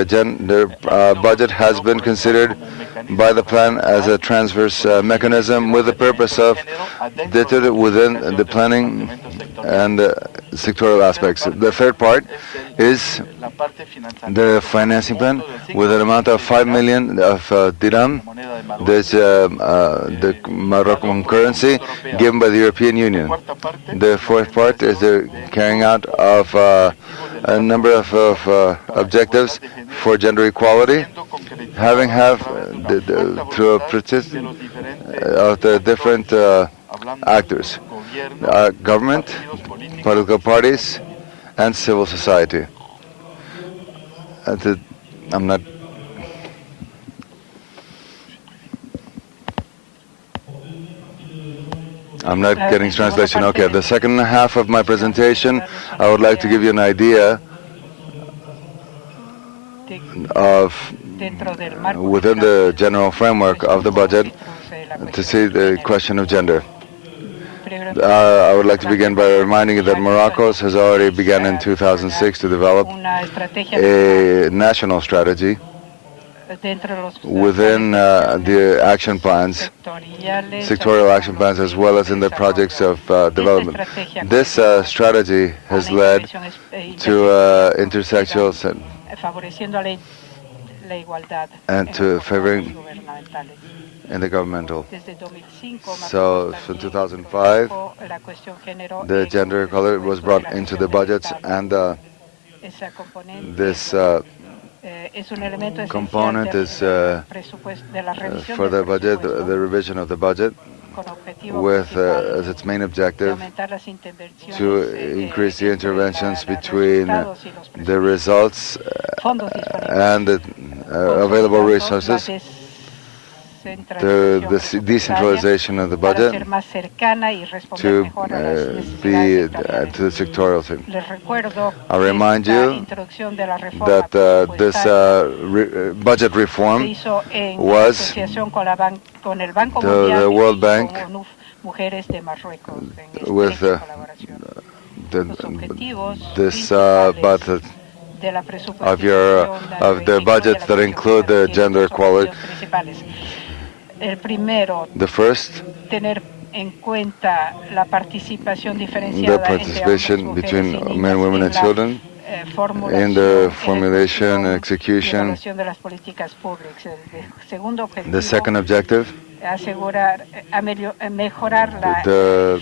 The gender budget has been considered by the plan as a transverse mechanism with the purpose of dictated within the planning and sectoral aspects. The third part is the financing plan with an amount of 5 million of dirham. There's the Moroccan currency given by the European Union. The fourth part is the carrying out of a number of objectives for gender equality, through a participation of the different actors, government, political parties, and civil society. I'm not getting translation. Okay, the second half of my presentation, I would like to give you an idea of within the general framework of the budget to see the question of gender. I would like to begin by reminding you that Morocco has already begun in 2006 to develop a national strategy within the action plans, sectorial action plans, as well as in the projects of development. This strategy has led to intersectional and to favoring in the governmental. So from 2005, the gender equality was brought into the budgets, and this component is for the budget, the revision of the budget, with as its main objective to increase the interventions between the results and the available resources, the decentralization of the budget to be to the sectorial thing. I remind you that this budget reform was the World Bank with this of the budgets that include the gender equality. The first, the participation between men, women, and children in the formulation and execution. The second objective, the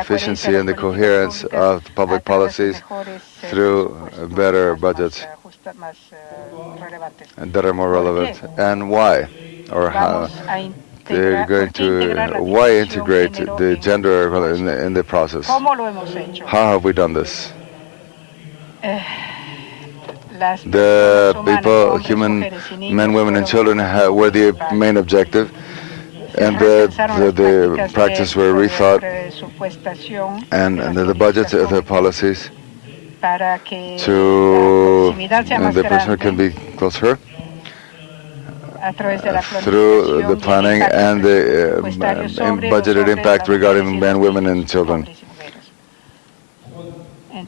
efficiency and the coherence of public policies through better budgets that are more relevant. And why? Or how they're going to, why integrate the gender in the process? How have we done this? The people, men, women, and children were the main objective, and the practice were rethought, and the budgets, the policies, to and the person can be closer through the planning and the budgeted impact regarding men, women, and children. In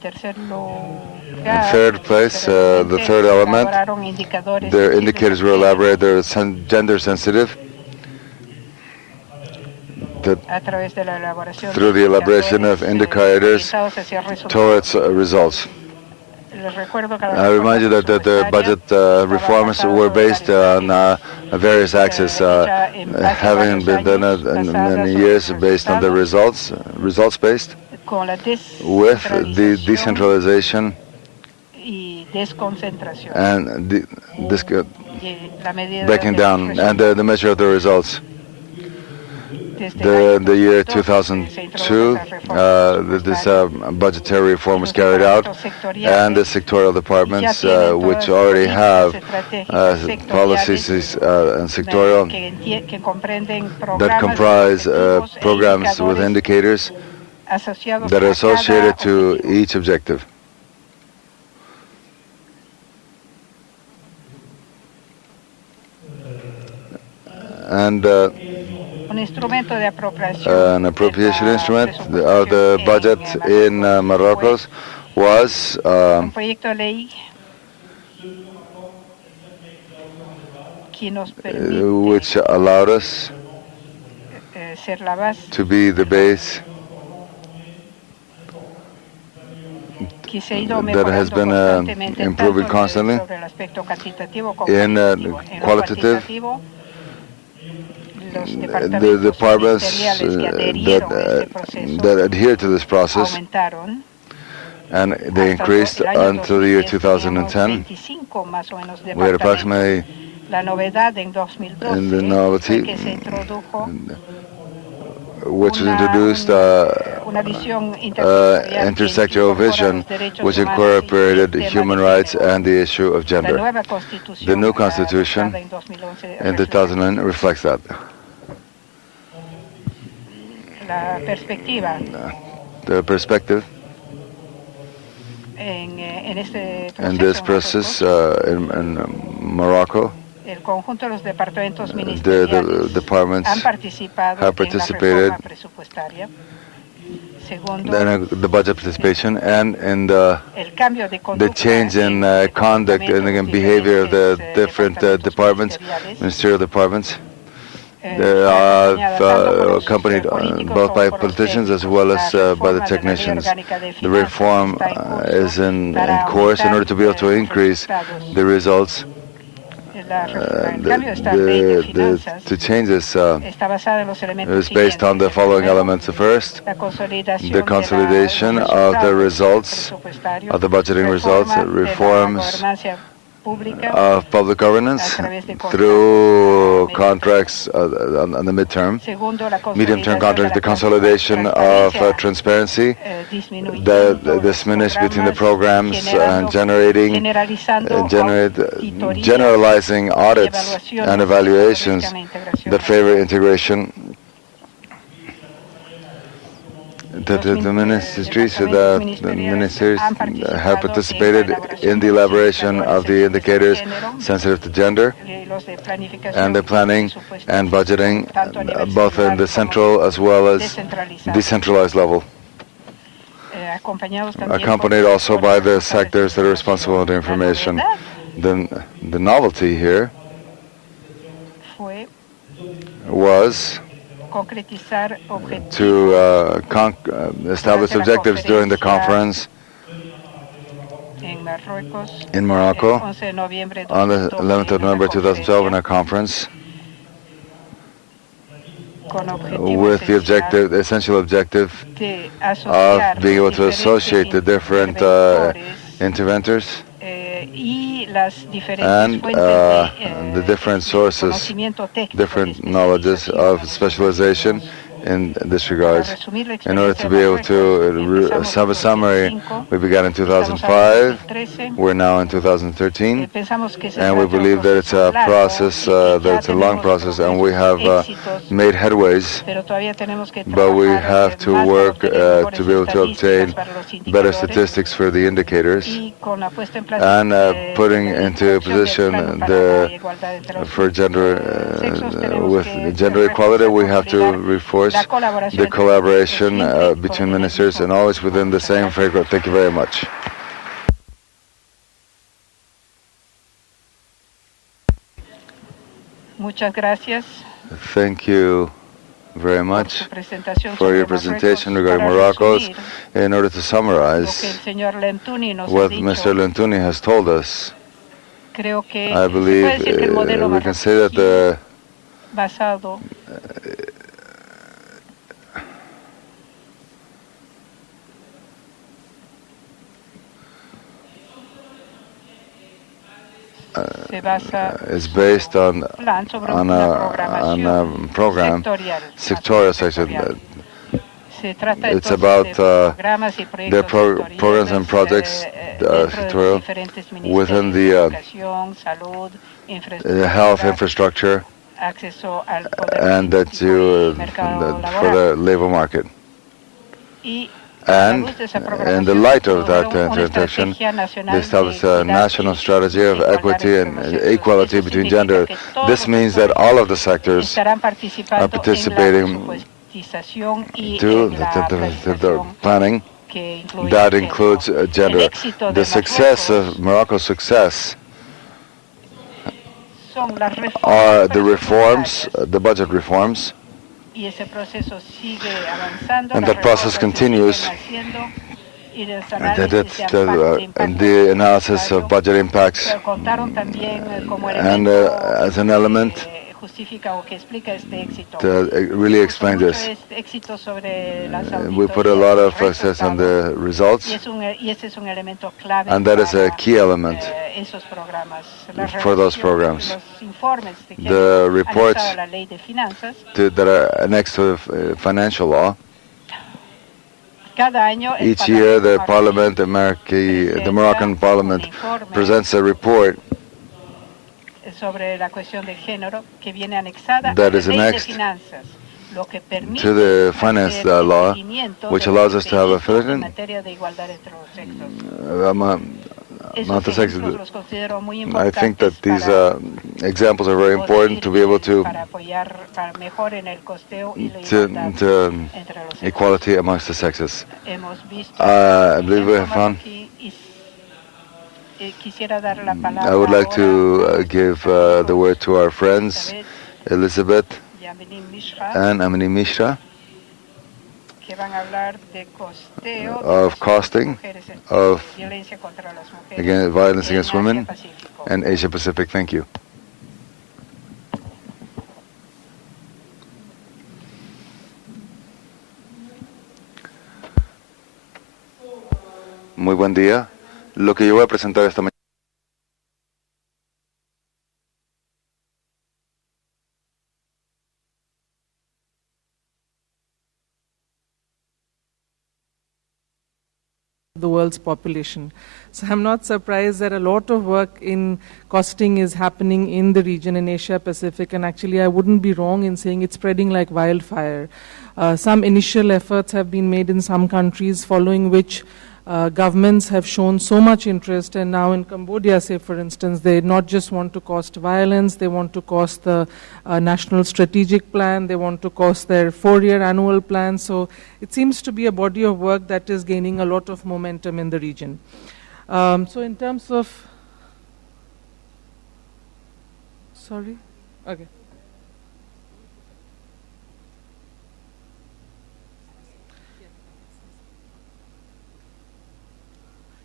third place, the third element, the indicators were elaborated, they're gender sensitive, through the elaboration of indicators towards results. I remind you that the budget reforms were based on various axes, having been done in many years based on the results-based, with the decentralization and this breaking down and the measure of the results. The year 2002, this budgetary reform was carried out, and the sectorial departments, which already have policies and sectorial that comprise programs with indicators that are associated to each objective. And an appropriation instrument of the budget in Morocco was which allowed us to be the base that has been improving constantly in qualitative. The departments that adhere to this process, and they increased until the year 2010. We had approximately, in the novelty, which was introduced intersectoral vision, which incorporated human rights and the issue of gender. The new constitution in 2009 reflects that. The perspective in this process in Morocco, the departments have participated in the budget participation and in the change in conduct and the behavior of the different departments, ministerial departments. They are accompanied both by politicians as well as by the technicians. The reform is in course in order to be able to increase the results. To change this is based on the following elements. The first, the consolidation of the results, of the budgeting results, reforms of public governance through contracts on the medium-term contracts, the consolidation of transparency, the diminish between the programs, and generalizing audits and evaluations that favor integration. The ministries have participated in the elaboration of the indicators sensitive to gender and the planning and budgeting, both in the central as well as decentralized level, accompanied also by the sectors that are responsible for the information. The novelty here was to establish objectives during the conference in Morocco on the 11th of November 2012 in a conference with the essential objective of being able to associate the different interventors and the different sources, different knowledges of specialization in this regard. In order to be able to have a summary, we began in 2005, we're now in 2013, and we believe that it's a process, that it's a long process, and we have made headways, but we have to work to be able to obtain better statistics for the indicators, and putting into position for gender, with gender equality, we have to reinforce the collaboration between ministers and always within the same framework. Thank you very much. Thank you very much for your presentation regarding Morocco's. In order to summarize what Mr. Lentuni has told us, I believe we can say that is based on a program, sectorial section. It's about their programs and projects sectorial within the health infrastructure and for the labor market. And in the light of that intersection, they established a national strategy of equity and equality between gender. This means that all of the sectors are participating to the planning that includes gender. The success of Morocco's success are the reforms, the budget reforms, and that process continues. The analysis of budget impacts, and as an element to really explain this, we put a lot of emphasis on the results, and that is a key element for those programs. The reports that are next to the financial law, each year the Parliament, the Moroccan Parliament, presents a report that is annexed to the finance law, which allows us to have a filter amount of sexes. I think that these examples are very important to be able to equality amongst the sexes. I believe we have found. I would like to give the word to our friends, Elizabeth and Amini Mishra, of costing of violence against women and Asia Pacific. Thank you. Muy buen día. Lo que yo voy a presentar esta mañana. The world's population. So I'm not surprised that a lot of work in costing is happening in the region in Asia Pacific, and actually I wouldn't be wrong in saying it's spreading like wildfire. Some initial efforts have been made in some countries, following which governments have shown so much interest, and now in Cambodia, say for instance, they not just want to cost violence, they want to cost the national strategic plan, they want to cost their 4-year annual plan. So it seems to be a body of work that is gaining a lot of momentum in the region. So in terms of, sorry, okay.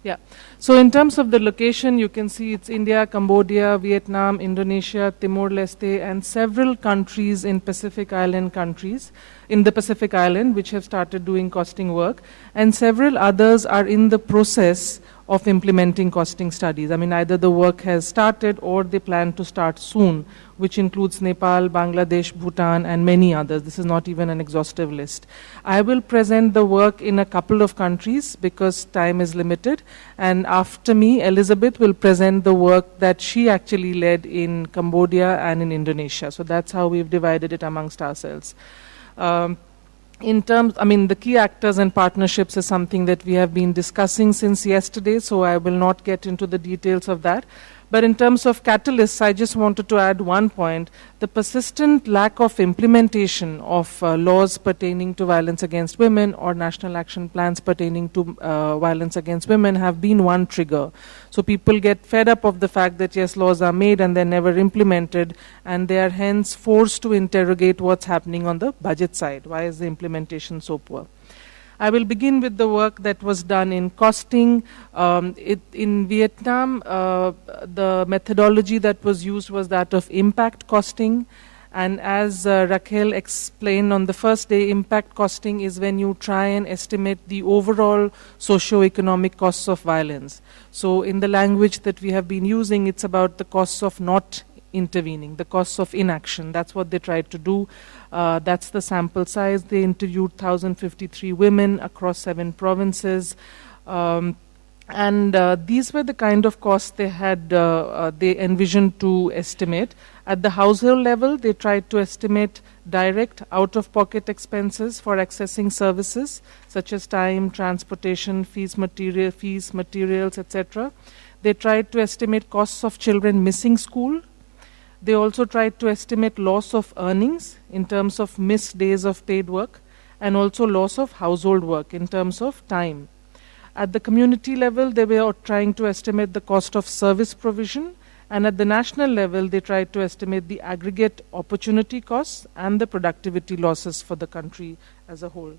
Yeah. So in terms of the location, you can see it's India, Cambodia, Vietnam, Indonesia, Timor-Leste, and several countries in Pacific Island countries, in the Pacific Island, which have started doing costing work, and several others are in the process of implementing costing studies. I mean, either the work has started or they plan to start soon, which includes Nepal, Bangladesh, Bhutan, and many others. This is not even an exhaustive list. I will present the work in a couple of countries because time is limited, and after me, Elizabeth will present the work that she actually led in Cambodia and in Indonesia. So that's how we've divided it amongst ourselves. In terms, I mean, the key actors and partnerships is something that we have been discussing since yesterday, so I will not get into the details of that. But in terms of catalysts, I just wanted to add one point. The persistent lack of implementation of laws pertaining to violence against women or national action plans pertaining to violence against women have been one trigger. So people get fed up of the fact that, yes, laws are made and they're never implemented, and they are hence forced to interrogate what's happening on the budget side. Why is the implementation so poor? I will begin with the work that was done in costing. In Vietnam, the methodology that was used was that of impact costing. And as Raquel explained on the first day, impact costing is when you try and estimate the overall socio-economic costs of violence. So in the language that we have been using, it's about the costs of not intervening, the costs of inaction. That's what they tried to do. That's the sample size. They interviewed 1,053 women across 7 provinces. And these were the kind of costs they had, they envisioned to estimate. At the household level, they tried to estimate direct out-of-pocket expenses for accessing services, such as time, transportation, fees, materials, etc. They tried to estimate costs of children missing school. They also tried to estimate loss of earnings in terms of missed days of paid work, and also loss of household work in terms of time. At the community level, they were trying to estimate the cost of service provision And at the national level, they tried to estimate the aggregate opportunity costs and the productivity losses for the country as a whole.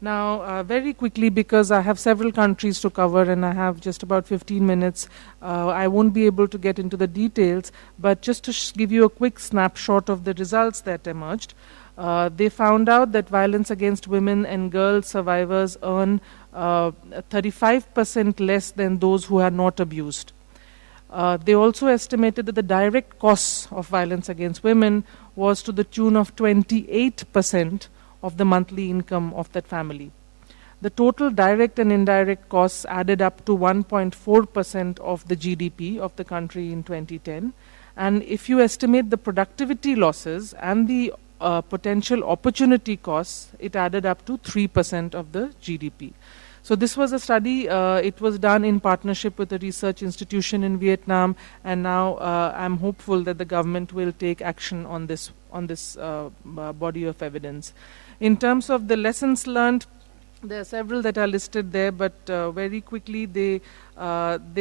Now, very quickly, because I have several countries to cover and I have just about 15 minutes, I won't be able to get into the details, but just to give you a quick snapshot of the results that emerged, they found out that violence against women and girl survivors earn 35% less than those who are not abused. They also estimated that the direct costs of violence against women was to the tune of 28% of the monthly income of that family. The total direct and indirect costs added up to 1.4% of the GDP of the country in 2010. And if you estimate the productivity losses and the potential opportunity costs, it added up to 3% of the GDP. So this was a study, it was done in partnership with a research institution in Vietnam, and now I'm hopeful that the government will take action on this body of evidence. In terms of the lessons learned, there are several that are listed there, but very quickly they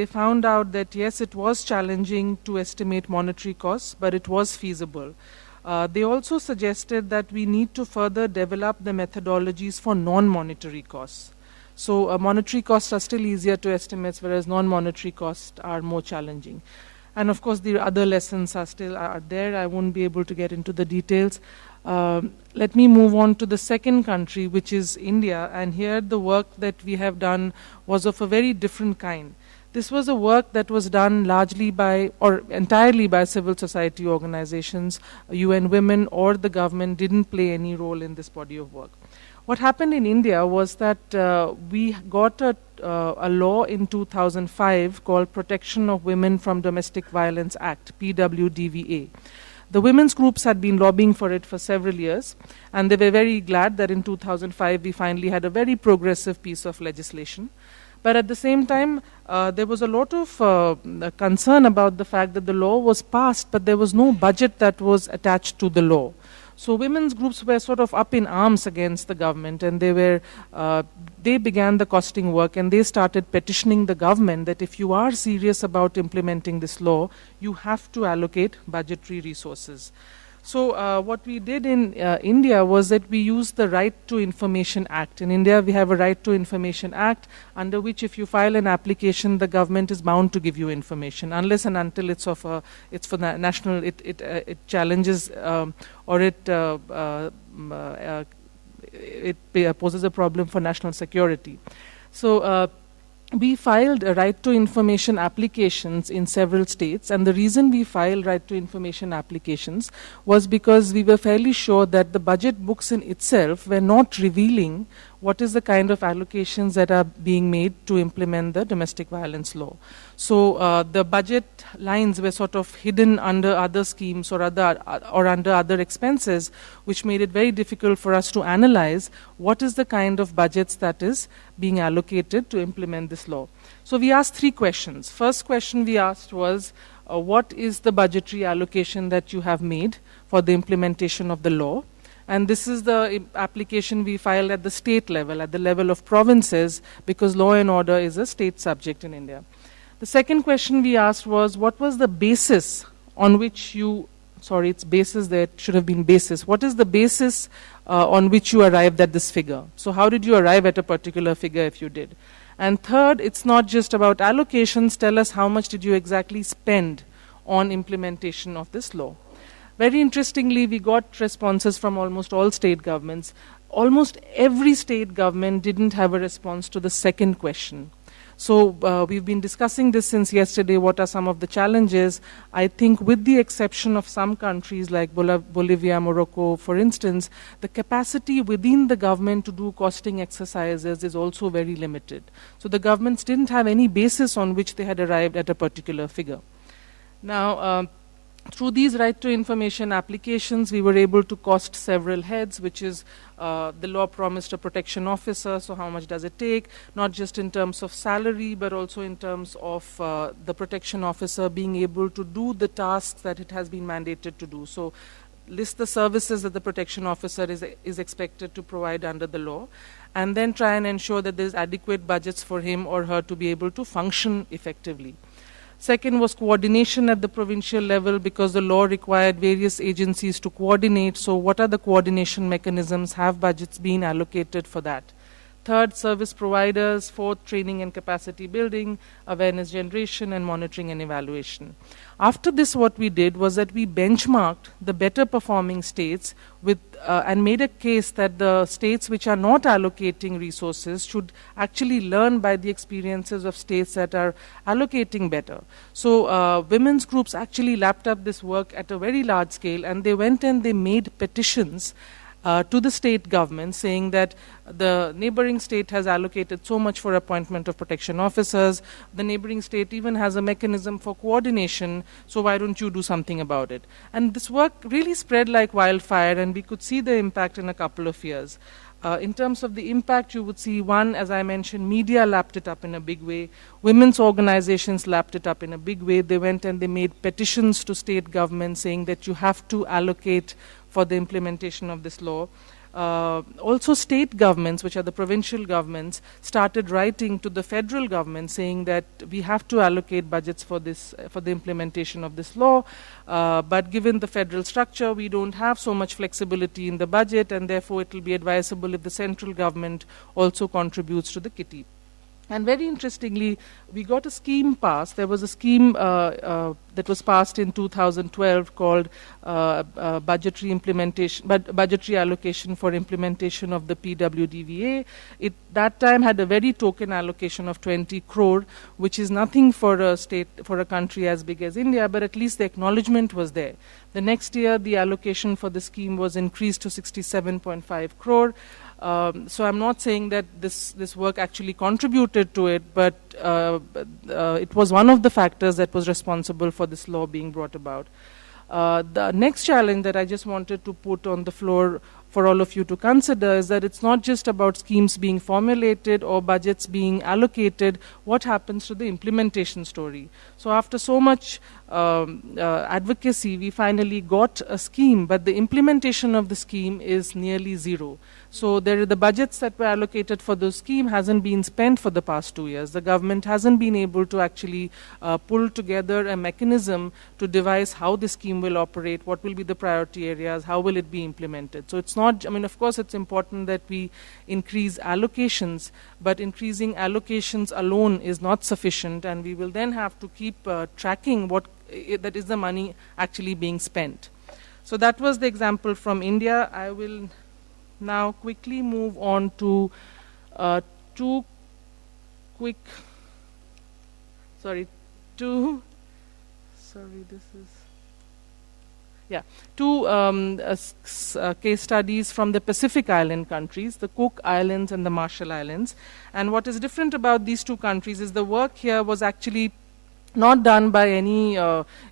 found out that yes, it was challenging to estimate monetary costs, but it was feasible. They also suggested that we need to further develop the methodologies for non-monetary costs. So monetary costs are still easier to estimate, whereas non-monetary costs are more challenging. And of course, the other lessons are still there. I won't be able to get into the details. Let me move on to the second country, which is India. And here the work that we have done was of a very different kind. This was a work that was done largely by, or entirely by civil society organizations. UN Women or the government didn't play any role in this body of work. What happened in India was that we got a law in 2005 called Protection of Women from Domestic Violence Act, PWDVA. The women's groups had been lobbying for it for several years, and they were very glad that in 2005 we finally had a very progressive piece of legislation. But at the same time, there was a lot of concern about the fact that the law was passed, but there was no budget that was attached to the law. So women's groups were sort of up in arms against the government, and they began the costing work, and they started petitioning the government that if you are serious about implementing this law, you have to allocate budgetary resources. So what we did in India was that we used the Right to Information Act. In India, we have a Right to Information Act, under which if you file an application, the government is bound to give you information, unless and until it's for the national, it challenges or it poses a problem for national security. So we filed a right to information applications in several states, and the reason we filed right to information applications was because we were fairly sure that the budget books in itself were not revealing what is the kind of allocations that are being made to implement the domestic violence law. So the budget lines were sort of hidden under other schemes or under other expenses, which made it very difficult for us to analyze what is the kind of budgets that is being allocated to implement this law. So we asked 3 questions. First question we asked was, what is the budgetary allocation that you have made for the implementation of the law? And this is the application we filed at the state level, at the level of provinces, because law and order is a state subject in India. The second question we asked was, what was the basis on which you, sorry, it's basis there, it should have been basis. What is the basis on which you arrived at this figure? So how did you arrive at a particular figure if you did? And third, it's not just about allocations. Tell us how much did you exactly spend on implementation of this law. Very interestingly, we got responses from almost all state governments. Almost every state government didn't have a response to the second question. So we've been discussing this since yesterday. What are some of the challenges? I think with the exception of some countries like Bolivia, Morocco, for instance, the capacity within the government to do costing exercises is also very limited. So the governments didn't have any basis on which they had arrived at a particular figure. Now, through these right to information applications, we were able to cost several heads, which is the law promised a protection officer, so how much does it take? Not just in terms of salary, but also in terms of the protection officer being able to do the tasks that it has been mandated to do. So list the services that the protection officer is expected to provide under the law, and then try and ensure that there's adequate budgets for him or her to be able to function effectively. Second was coordination at the provincial level, because the law required various agencies to coordinate. So what are the coordination mechanisms? Have budgets been allocated for that? Third, service providers. Fourth, training and capacity building, awareness generation, and monitoring and evaluation. After this, what we did was that we benchmarked the better performing states with, and made a case that the states which are not allocating resources should actually learn by the experiences of states that are allocating better. So women's groups actually lapped up this work at a very large scale, and they went and they made petitions to the state government, saying that the neighboring state has allocated so much for appointment of protection officers, the neighboring state even has a mechanism for coordination, so why don't you do something about it? And this work really spread like wildfire, and we could see the impact in a couple of years. In terms of the impact, you would see, one, as I mentioned, media lapped it up in a big way. Women's organizations lapped it up in a big way. They went and they made petitions to state governments saying that you have to allocate for the implementation of this law. Also, state governments, which are the provincial governments, started writing to the federal government saying that we have to allocate budgets for this, for the implementation of this law, but given the federal structure, we don't have so much flexibility in the budget, and therefore it will be advisable if the central government also contributes to the kitty. And very interestingly, we got a scheme passed. There was a scheme that was passed in 2012 called budgetary allocation for implementation of the PWDVA. It that time had a very token allocation of 20 crore, which is nothing for a state, for a country as big as India, but at least the acknowledgement was there. The next year, the allocation for the scheme was increased to 67.5 crore. So I'm not saying that this work actually contributed to it, but it was one of the factors that was responsible for this law being brought about. The next challenge that I just wanted to put on the floor for all of you to consider is that it's not just about schemes being formulated or budgets being allocated. What happens to the implementation story? So after so much advocacy, we finally got a scheme, but the implementation of the scheme is nearly zero. So the budgets that were allocated for the scheme hasn't been spent for the past 2 years. The government hasn't been able to actually pull together a mechanism to devise how the scheme will operate, what will be the priority areas, how will it be implemented. So it's not, I mean, of course it's important that we increase allocations, but increasing allocations alone is not sufficient, and we will then have to keep tracking what that is the money actually being spent. So that was the example from India. I will now quickly move on to two case studies from the Pacific Island countries, the Cook Islands and the Marshall Islands. And what is different about these two countries is the work here was actually not done by any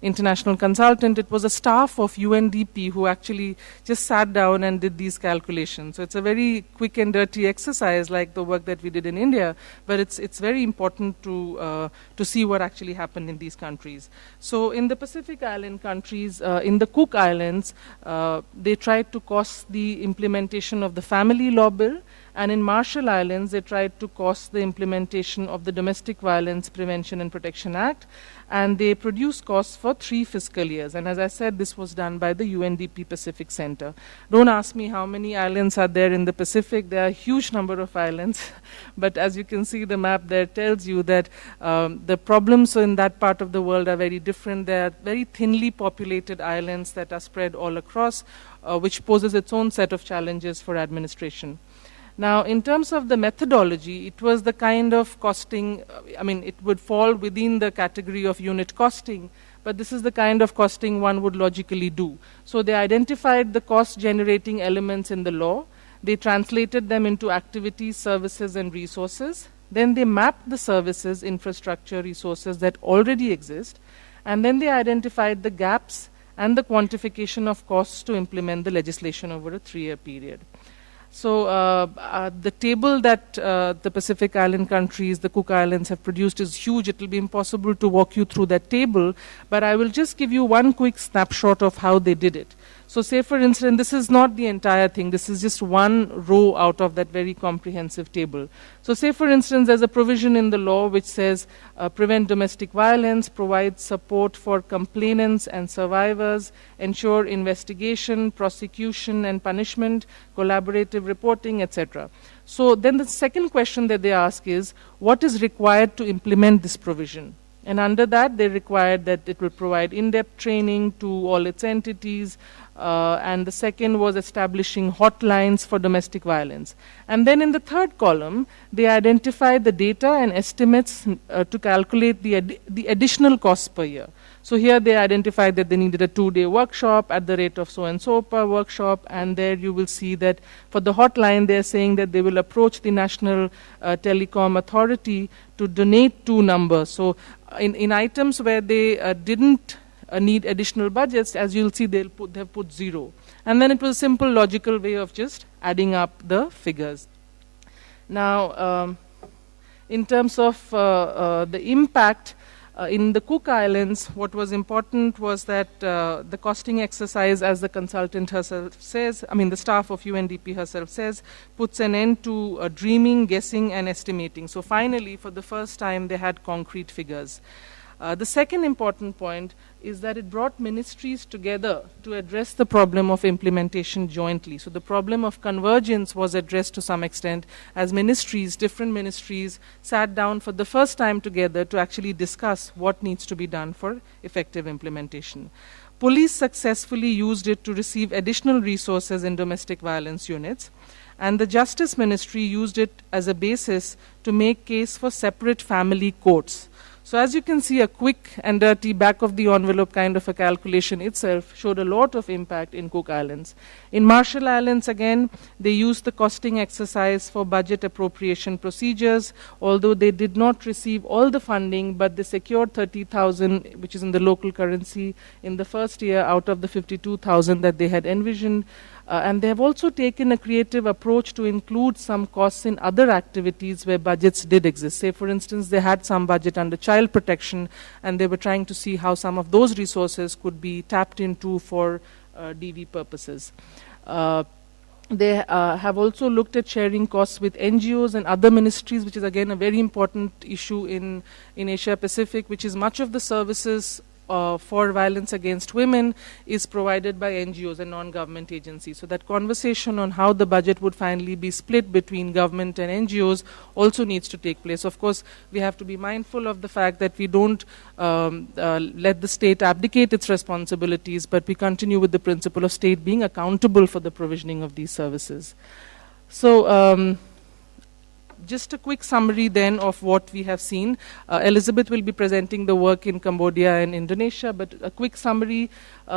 international consultant. It was a staff of UNDP who actually just sat down and did these calculations. So it's a very quick and dirty exercise like the work that we did in India, but it's very important to see what actually happened in these countries. So in the Pacific Island countries, in the Cook Islands, they tried to cost the implementation of the family law bill, and in Marshall Islands, they tried to cost the implementation of the Domestic Violence Prevention and Protection Act, and they produced costs for 3 fiscal years. And as I said, this was done by the UNDP Pacific Center. Don't ask me how many islands are there in the Pacific. There are a huge number of islands, but as you can see, the map there tells you that the problems in that part of the world are very different. There are very thinly populated islands that are spread all across, which poses its own set of challenges for administration. Now, in terms of the methodology, it was the kind of costing, it would fall within the category of unit costing, but this is the kind of costing one would logically do. So they identified the cost-generating elements in the law, they translated them into activities, services, and resources, then they mapped the services, infrastructure, resources that already exist, and then they identified the gaps and the quantification of costs to implement the legislation over a 3-year period. So the table that the Pacific Island countries, the Cook Islands, have produced is huge. It will be impossible to walk you through that table, but I will just give you one quick snapshot of how they did it. So say for instance, this is not the entire thing, this is just one row out of that very comprehensive table. So say for instance, there's a provision in the law which says prevent domestic violence, provide support for complainants and survivors, ensure investigation, prosecution and punishment, collaborative reporting, etc. So then the second question that they ask is, what is required to implement this provision? And under that, they required that it will provide in-depth training to all its entities, and the second was establishing hotlines for domestic violence. And then in the third column, they identified the data and estimates to calculate the additional costs per year. So here they identified that they needed a 2-day workshop at the rate of so-and-so per workshop, and there you will see that for the hotline, they're saying that they will approach the National Telecom Authority to donate 2 numbers. So in items where they didn't need additional budgets, as you'll see, they've put 0. And then it was a simple logical way of just adding up the figures. Now, in terms of the impact, in the Cook Islands, what was important was that the costing exercise, as the consultant herself says, I mean the staff of UNDP herself says, puts an end to dreaming, guessing and estimating. So finally, for the first time, they had concrete figures. The second important point is that it brought ministries together to address the problem of implementation jointly. So the problem of convergence was addressed to some extent as ministries, different ministries, sat down for the first time together to actually discuss what needs to be done for effective implementation. Police successfully used it to receive additional resources in domestic violence units, and the Justice Ministry used it as a basis to make case for separate family courts. So as you can see, a quick and dirty back-of-the-envelope kind of a calculation itself showed a lot of impact in Cook Islands. In Marshall Islands, again, they used the costing exercise for budget appropriation procedures, although they did not receive all the funding, but they secured 30,000, which is in the local currency, in the first year out of the 52,000 that they had envisioned. And they have also taken a creative approach to include some costs in other activities where budgets did exist. Say, for instance, they had some budget under child protection, and they were trying to see how some of those resources could be tapped into for DV purposes. They have also looked at sharing costs with NGOs and other ministries, which is again a very important issue in Asia Pacific, which is much of the services for violence against women is provided by NGOs and non-government agencies. So that conversation on how the budget would finally be split between government and NGOs also needs to take place. Of course, we have to be mindful of the fact that we don't let the state abdicate its responsibilities, but we continue with the principle of state being accountable for the provisioning of these services. So, just a quick summary then of what we have seen. Elizabeth will be presenting the work in Cambodia and Indonesia, but a quick summary.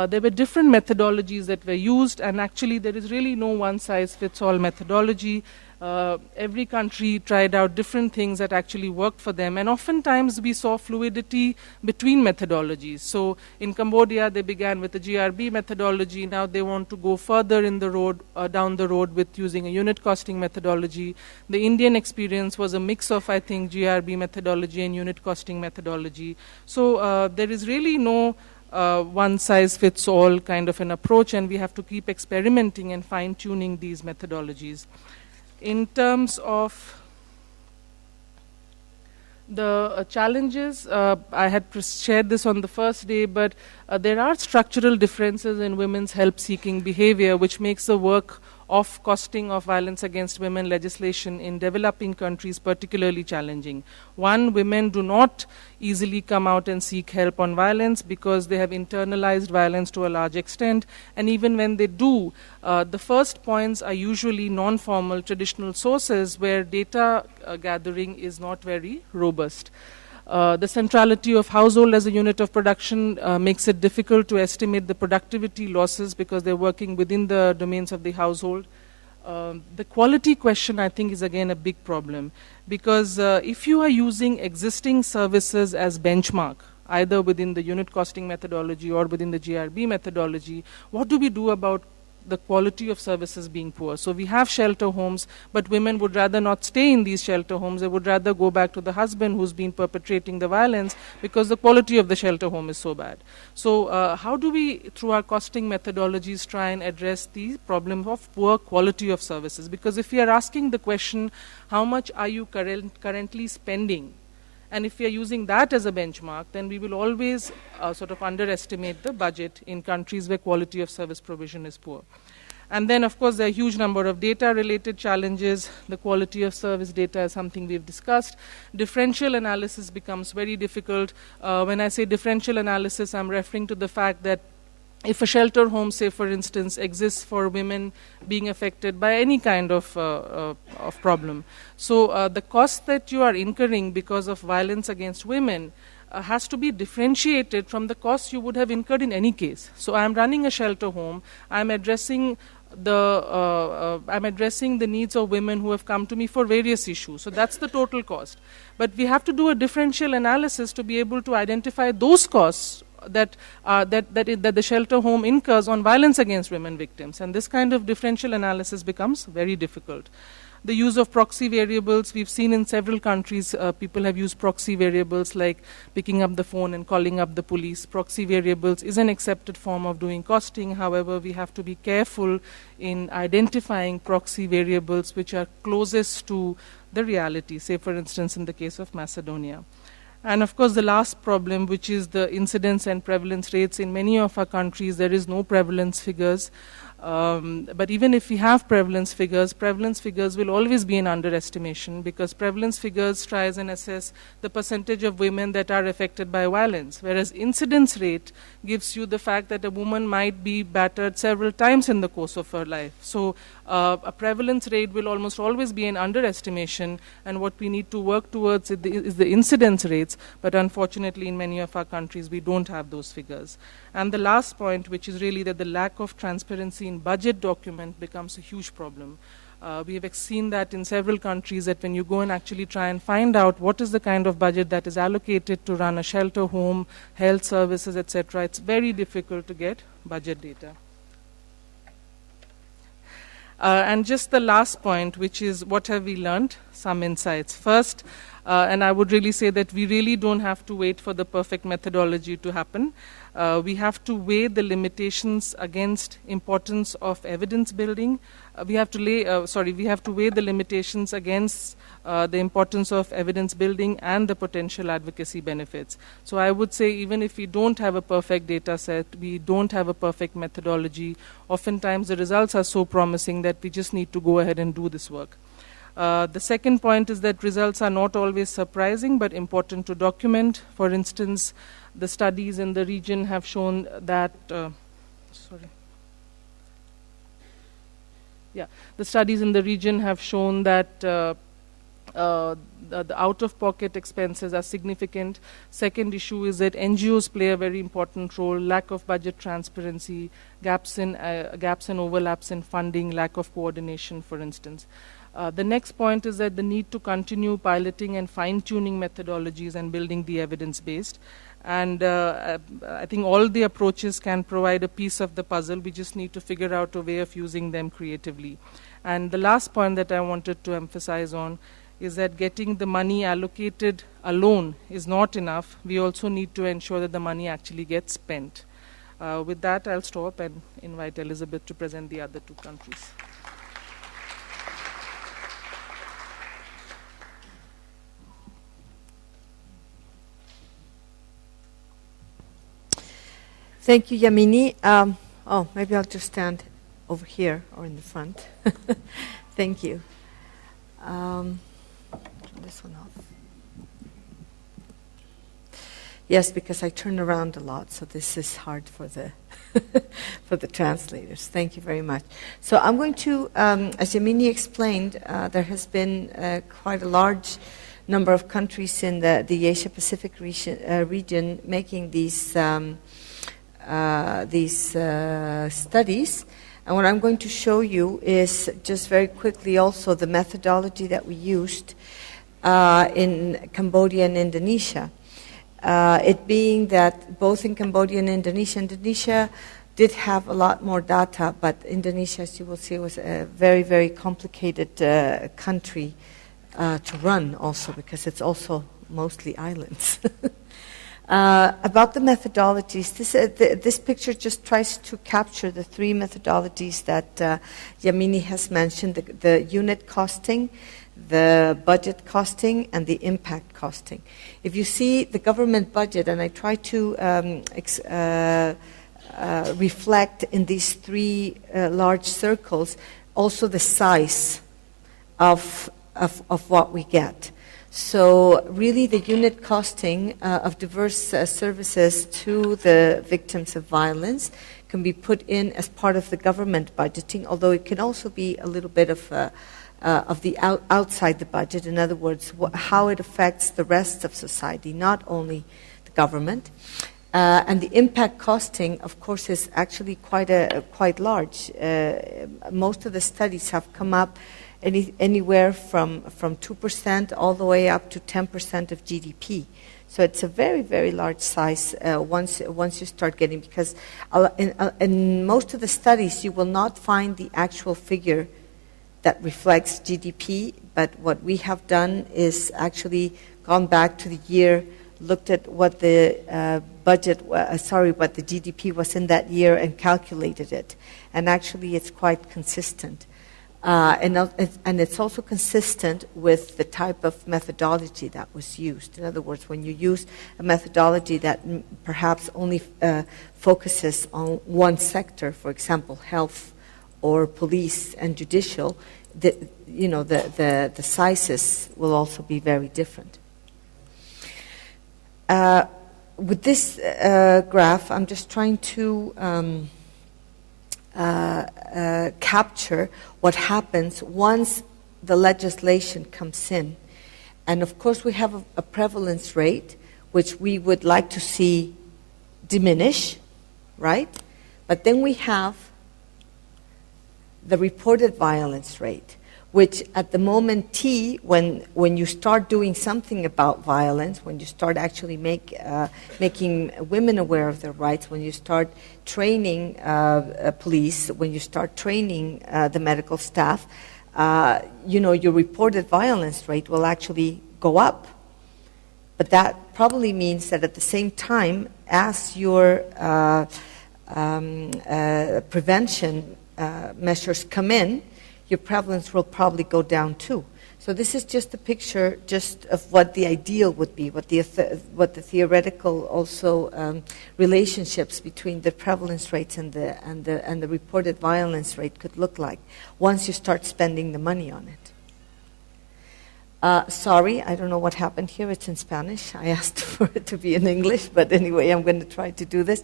There were different methodologies that were used, and actually there is really no one-size-fits-all methodology. Every country tried out different things that actually worked for them, and oftentimes we saw fluidity between methodologies. So in Cambodia, they began with the GRB methodology. Now they want to go further in the road, down the road with using a unit costing methodology. The Indian experience was a mix of, I think, GRB methodology and unit costing methodology. So there is really no one-size-fits-all kind of an approach, and we have to keep experimenting and fine-tuning these methodologies. In terms of the challenges, I had shared this on the first day, but there are structural differences in women's help-seeking behavior, which makes the work of costing of violence against women legislation in developing countries particularly challenging. One, women do not easily come out and seek help on violence because they have internalized violence to a large extent, and even when they do, the first points are usually non-formal traditional sources where data gathering is not very robust. The centrality of household as a unit of production makes it difficult to estimate the productivity losses because they're working within the domains of the household. The quality question, I think, is again a big problem because if you are using existing services as benchmark, either within the unit costing methodology or within the GRB methodology, what do we do about the quality of services being poor. So we have shelter homes, but women would rather not stay in these shelter homes. They would rather go back to the husband who's been perpetrating the violence because the quality of the shelter home is so bad. So how do we, through our costing methodologies, try and address the problem of poor quality of services? Because if we are asking the question, how much are you currently spending? And if we are using that as a benchmark, then we will always sort of underestimate the budget in countries where quality of service provision is poor. And then, of course, there are a huge number of data-related challenges. The quality of service data is something we've discussed. Differential analysis becomes very difficult. When I say differential analysis, I'm referring to the fact that if a shelter home, say for instance, exists for women being affected by any kind of problem, so the cost that you are incurring because of violence against women has to be differentiated from the costs you would have incurred in any case. So I'm running a shelter home. I'm addressing the needs of women who have come to me for various issues. So that's the total cost. But we have to do a differential analysis to be able to identify those costs that the shelter home incurs on violence against women victims. And this kind of differential analysis becomes very difficult. The use of proxy variables, we've seen in several countries, people have used proxy variables like picking up the phone and calling up the police. Proxy variables is an accepted form of doing costing. However, we have to be careful in identifying proxy variables which are closest to the reality, say for instance in the case of Macedonia. And of course, the last problem, which is the incidence and prevalence rates. In many of our countries, there is no prevalence figures. But even if we have prevalence figures will always be an underestimation, because prevalence figures tries and assess the percentage of women that are affected by violence, whereas incidence rate gives you the fact that a woman might be battered several times in the course of her life. So a prevalence rate will almost always be an underestimation, and what we need to work towards is the incidence rates, but unfortunately in many of our countries we don't have those figures. And the last point, which is really that the lack of transparency in budget document becomes a huge problem. We have seen that in several countries, that when you go and actually try and find out what is the kind of budget that is allocated to run a shelter home, health services, etc., it's very difficult to get budget data. And just the last point, which is what have we learned? Some insights. First, and I would really say that we really don't have to wait for the perfect methodology to happen. We have to weigh the limitations against importance of evidence building. We have to weigh the limitations against the importance of evidence building and the potential advocacy benefits. So I would say even if we don't have a perfect data set, we don't have a perfect methodology, oftentimes the results are so promising that we just need to go ahead and do this work. The second point is that results are not always surprising but important to document. For instance, the studies in the region have shown that, the studies in the region have shown that the out-of-pocket expenses are significant. Second issue is that NGOs play a very important role, lack of budget transparency, gaps and overlaps in funding, lack of coordination, for instance. The next point is that the need to continue piloting and fine-tuning methodologies and building the evidence-based. And I think all the approaches can provide a piece of the puzzle. We just need to figure out a way of using them creatively. And the last point that I wanted to emphasize on is that getting the money allocated alone is not enough. We also need to ensure that the money actually gets spent. With that, I'll stop and invite Elizabeth to present the other two countries. Thank you, Yamini. Maybe I'll just stand over here or in the front. Thank you. Turn this one off. Yes, because I turn around a lot, so this is hard for the for the translators. Thank you very much. So I'm going to, as Yamini explained, there has been quite a large number of countries in the Asia-Pacific region making these studies. And what I'm going to show you is just very quickly also the methodology that we used in Cambodia and Indonesia. It being that both in Cambodia and Indonesia did have a lot more data, but Indonesia, as you will see, was a very, very complicated country to run also, because it's also mostly islands. About the methodologies, this picture just tries to capture the three methodologies that Yamini has mentioned, the unit costing, the budget costing, and the impact costing. If you see the government budget, and I try to reflect in these three large circles also the size of what we get. So really the unit costing of diverse services to the victims of violence can be put in as part of the government budgeting, although it can also be a little bit of the outside the budget. In other words, how it affects the rest of society, not only the government. And the impact costing, of course, is actually quite large. Most of the studies have come up anywhere from 2% all the way up to 10% of GDP. So it's a very, very large size once you start getting, because in most of the studies you will not find the actual figure that reflects GDP, but what we have done is actually gone back to the year, looked at what the what the GDP was in that year and calculated it. And actually it's quite consistent. And it's also consistent with the type of methodology that was used. In other words, when you use a methodology that perhaps only focuses on one sector, for example, health or police and judicial, the sizes will also be very different. With this graph, I'm just trying to capture what happens once the legislation comes in. And of course we have a prevalence rate which we would like to see diminish, right? But then we have the reported violence rate, which at the moment T, when you start doing something about violence, when you start actually making women aware of their rights, when you start training police, when you start training the medical staff, your reported violence rate will actually go up. But that probably means that at the same time as your prevention measures come in, your prevalence will probably go down too. So this is just a picture just of what the ideal would be, what the theoretical also relationships between the prevalence rates and the reported violence rate could look like once you start spending the money on it. Sorry, I don't know what happened here. It's in Spanish. I asked for it to be in English, but anyway, I'm going to try to do this.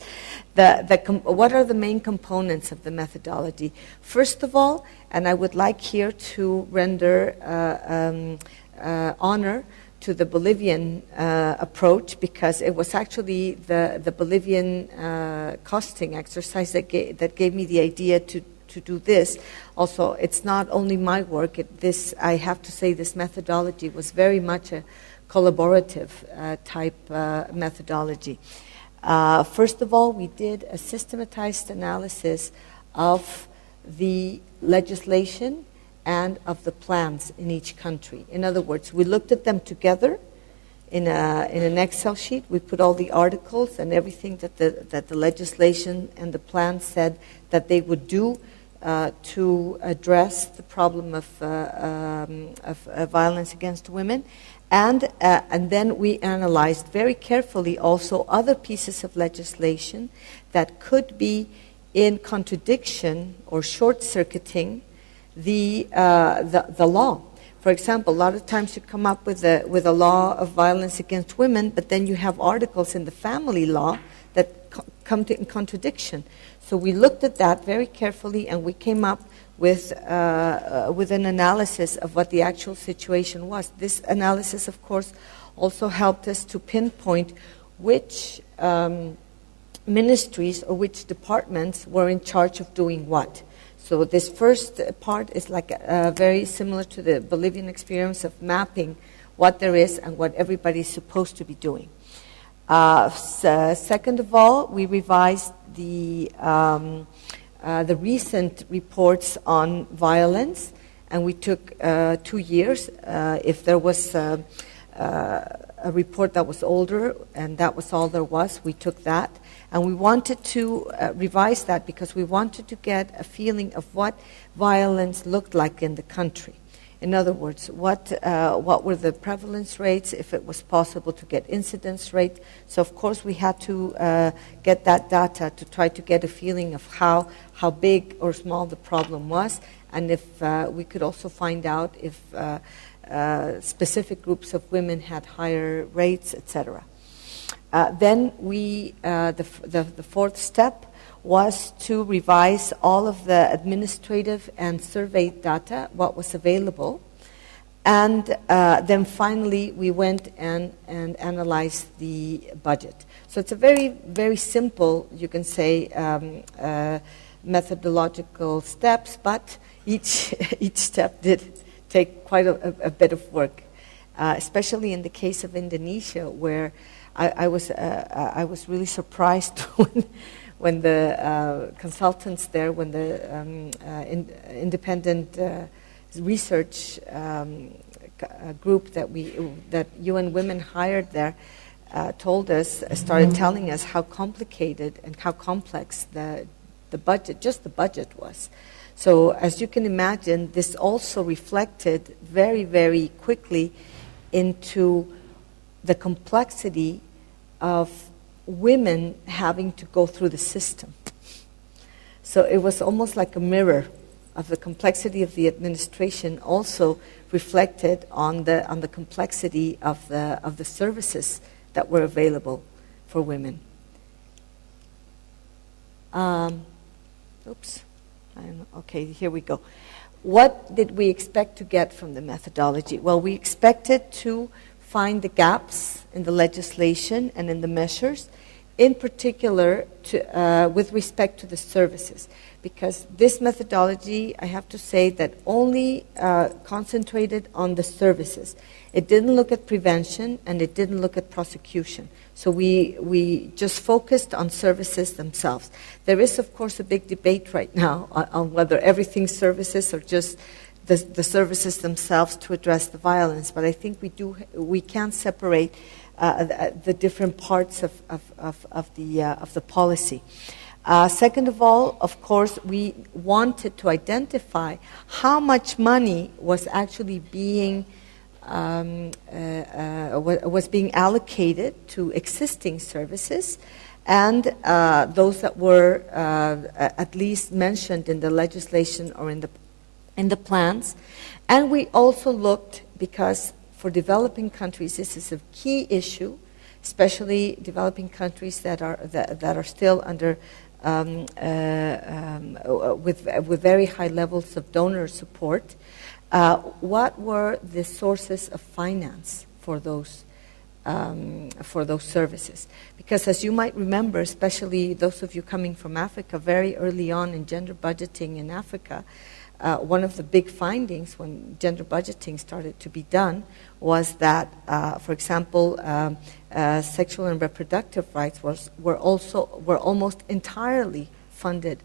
What are the main components of the methodology? First of all, and I would like here to render honor to the Bolivian approach, because it was actually the Bolivian costing exercise that gave me the idea to do this. Also, it's not only my work. I have to say this methodology was very much a collaborative type methodology. First of all, we did a systematized analysis of the legislation and of the plans in each country. In other words, we looked at them together in an Excel sheet. We put all the articles and everything that the legislation and the plan said that they would do to address the problem of violence against women. And then we analyzed very carefully also other pieces of legislation that could be in contradiction or short-circuiting the law. For example, a lot of times you come up with a law of violence against women, but then you have articles in the family law that come in contradiction. So we looked at that very carefully, and we came up with an analysis of what the actual situation was. This analysis, of course, also helped us to pinpoint which ministries or which departments were in charge of doing what. So this first part is like very similar to the Bolivian experience of mapping what there is and what everybody is supposed to be doing. Second of all, we revised the recent reports on violence, and we took 2 years. If there was a report that was older and that was all there was, we took that. And we wanted to revise that because we wanted to get a feeling of what violence looked like in the country. In other words, what were the prevalence rates, if it was possible to get incidence rate. So, of course, we had to get that data to try to get a feeling of how big or small the problem was, and if we could also find out if specific groups of women had higher rates, etc. Then the fourth step was to revise all of the administrative and survey data, what was available. And then finally, we went and analyzed the budget. So it's a very, very simple, you can say, methodological steps, but each step did take quite a bit of work, especially in the case of Indonesia, where I was really surprised when the consultants there, when the independent research group that UN Women hired there started telling us how complicated and how complex the budget, just the budget was. So as you can imagine, this also reflected very, very quickly into the complexity of women having to go through the system. So it was almost like a mirror of the complexity of the administration, also reflected on the complexity of the services that were available for women. Okay, here we go. What did we expect to get from the methodology? Well, we expected to find the gaps in the legislation and in the measures, in particular with respect to the services. Because this methodology, I have to say, that only concentrated on the services. It didn't look at prevention and it didn't look at prosecution. So we just focused on services themselves. There is, of course, a big debate right now on whether everything's services or just the services themselves to address the violence. But I think we can separate the different parts of the policy. Second of all, of course, we wanted to identify how much money was actually being allocated to existing services, and those that were at least mentioned in the legislation or in the plans. And we also looked, because for developing countries this is a key issue, especially developing countries that are still under with very high levels of donor support. What were the sources of finance for those services? Because as you might remember, especially those of you coming from Africa, very early on in gender budgeting in Africa, one of the big findings when gender budgeting started to be done was that, for example, sexual and reproductive rights were almost entirely funded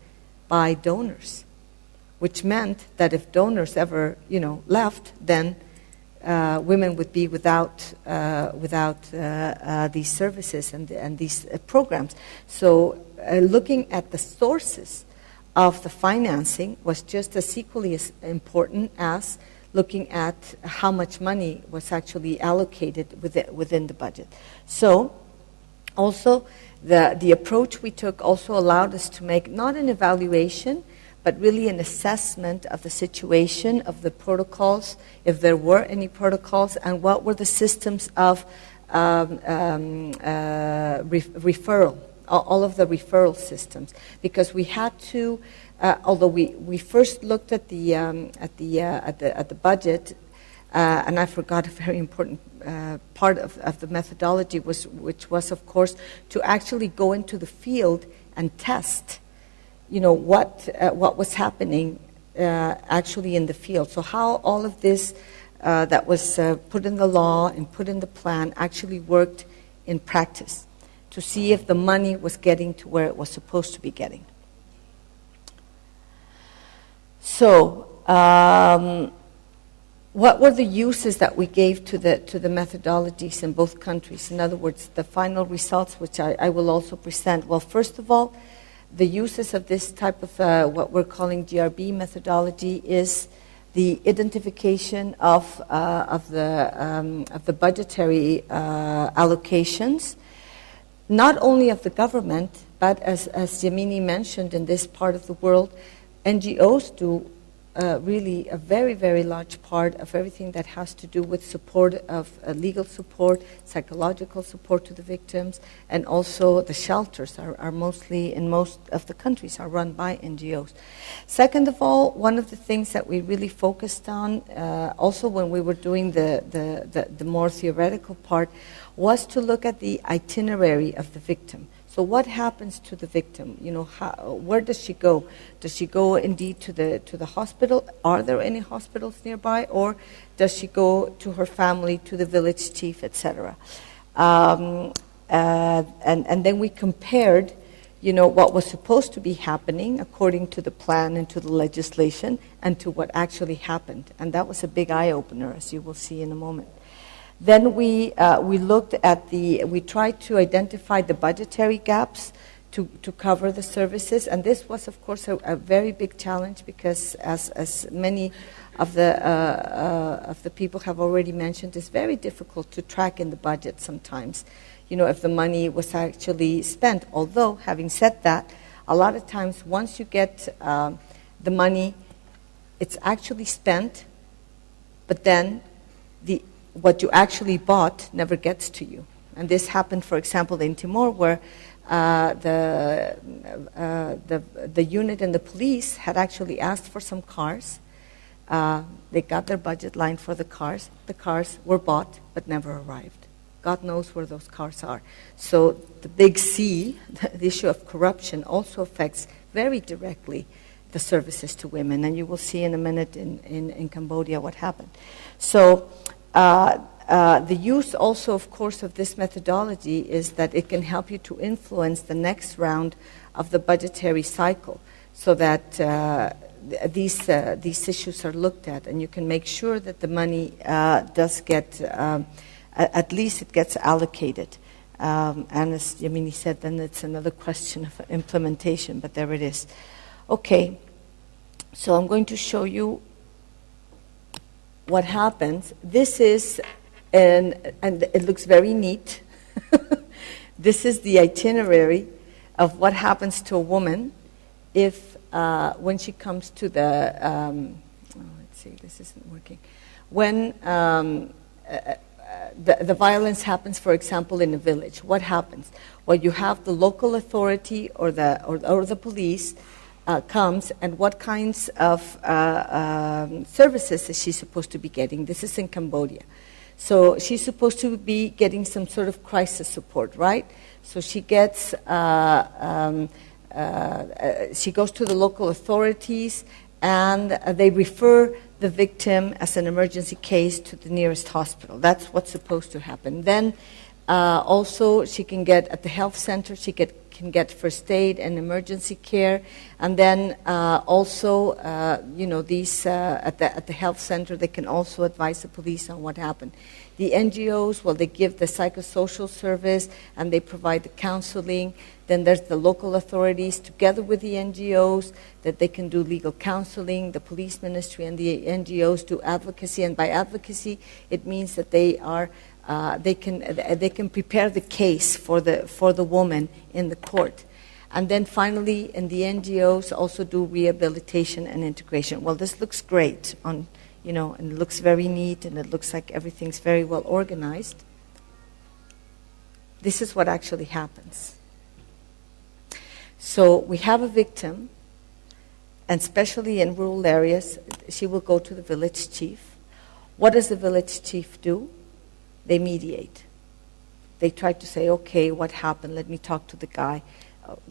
by donors, which meant that if donors ever, left, then women would be without these services and these programs. So, looking at the sources of the financing was just as equally as important as looking at how much money was actually allocated within the budget. So, also the approach we took also allowed us to make not an evaluation, but really an assessment of the situation, of the protocols, if there were any protocols, and what were the systems of referral, all of the referral systems. Because we had to, although we first looked at the budget, and I forgot a very important part of the methodology, which was, of course, to actually go into the field and test what was happening actually in the field. So how all of this that was put in the law and put in the plan actually worked in practice. to see if the money was getting to where it was supposed to be getting. So, what were the uses that we gave to the methodologies in both countries? In other words, the final results, which I will also present. Well, first of all, the uses of this type of what we're calling GRB methodology is the identification of the budgetary allocations, not only of the government, but as Yamini mentioned, in this part of the world, NGOs do really a very, very large part of everything that has to do with support of legal support, psychological support to the victims, and also the shelters are mostly, in most of the countries, are run by NGOs. Second of all, one of the things that we really focused on, also when we were doing the more theoretical part, was to look at the itinerary of the victim. So what happens to the victim? You know, where does she go? Does she go indeed to the hospital? Are there any hospitals nearby? Or does she go to her family, to the village chief, etc.? And then we compared, you know, what was supposed to be happening according to the plan and to the legislation and to what actually happened. And that was a big eye-opener, as you will see in a moment. Then we looked at we tried to identify the budgetary gaps to cover the services, and this was, of course, a very big challenge because, as many of the people have already mentioned, it's very difficult to track in the budget sometimes, you know, if the money was actually spent. Although, having said that, a lot of times once you get the money, it's actually spent, but then what you actually bought never gets to you. And this happened, for example, in Timor, where the unit and the police had actually asked for some cars. They got their budget line for the cars. The cars were bought, but never arrived. God knows where those cars are. So the big C, the issue of corruption, also affects very directly the services to women. And you will see in a minute in Cambodia what happened. So the use also, of course, of this methodology is that it can help you to influence the next round of the budgetary cycle so that these issues are looked at, and you can make sure that the money does get, at least it gets allocated. And as Yamini said, then it's another question of implementation, but there it is. Okay, so I'm going to show you what happens. This is, and it looks very neat. This is the itinerary of what happens to a woman if, when she comes to the, let's see, this isn't working. When the violence happens, for example, in a village, what happens? Well, you have the local authority or the police comes, and what kinds of services is she supposed to be getting? This is in Cambodia. So she's supposed to be getting some sort of crisis support, right? So she gets, she goes to the local authorities, and they refer the victim as an emergency case to the nearest hospital. That's what's supposed to happen. Then also she can get at the health center, she can get first aid and emergency care, and then also, you know, these at the health center, they can also advise the police on what happened. The NGOs, well, they give the psychosocial service and they provide the counseling. Then there's the local authorities together with the NGOs that they can do legal counseling. The police ministry and the NGOs do advocacy, and by advocacy, it means that they are they can prepare the case for the woman in the court. And then finally, in the NGOs also do rehabilitation and integration. Well, this looks great on, you know, and it looks very neat, and it looks like everything's very well organized. This is what actually happens. So we have a victim, and especially in rural areas, she will go to the village chief. What does the village chief do? They mediate. They try to say, okay, what happened? Let me talk to the guy.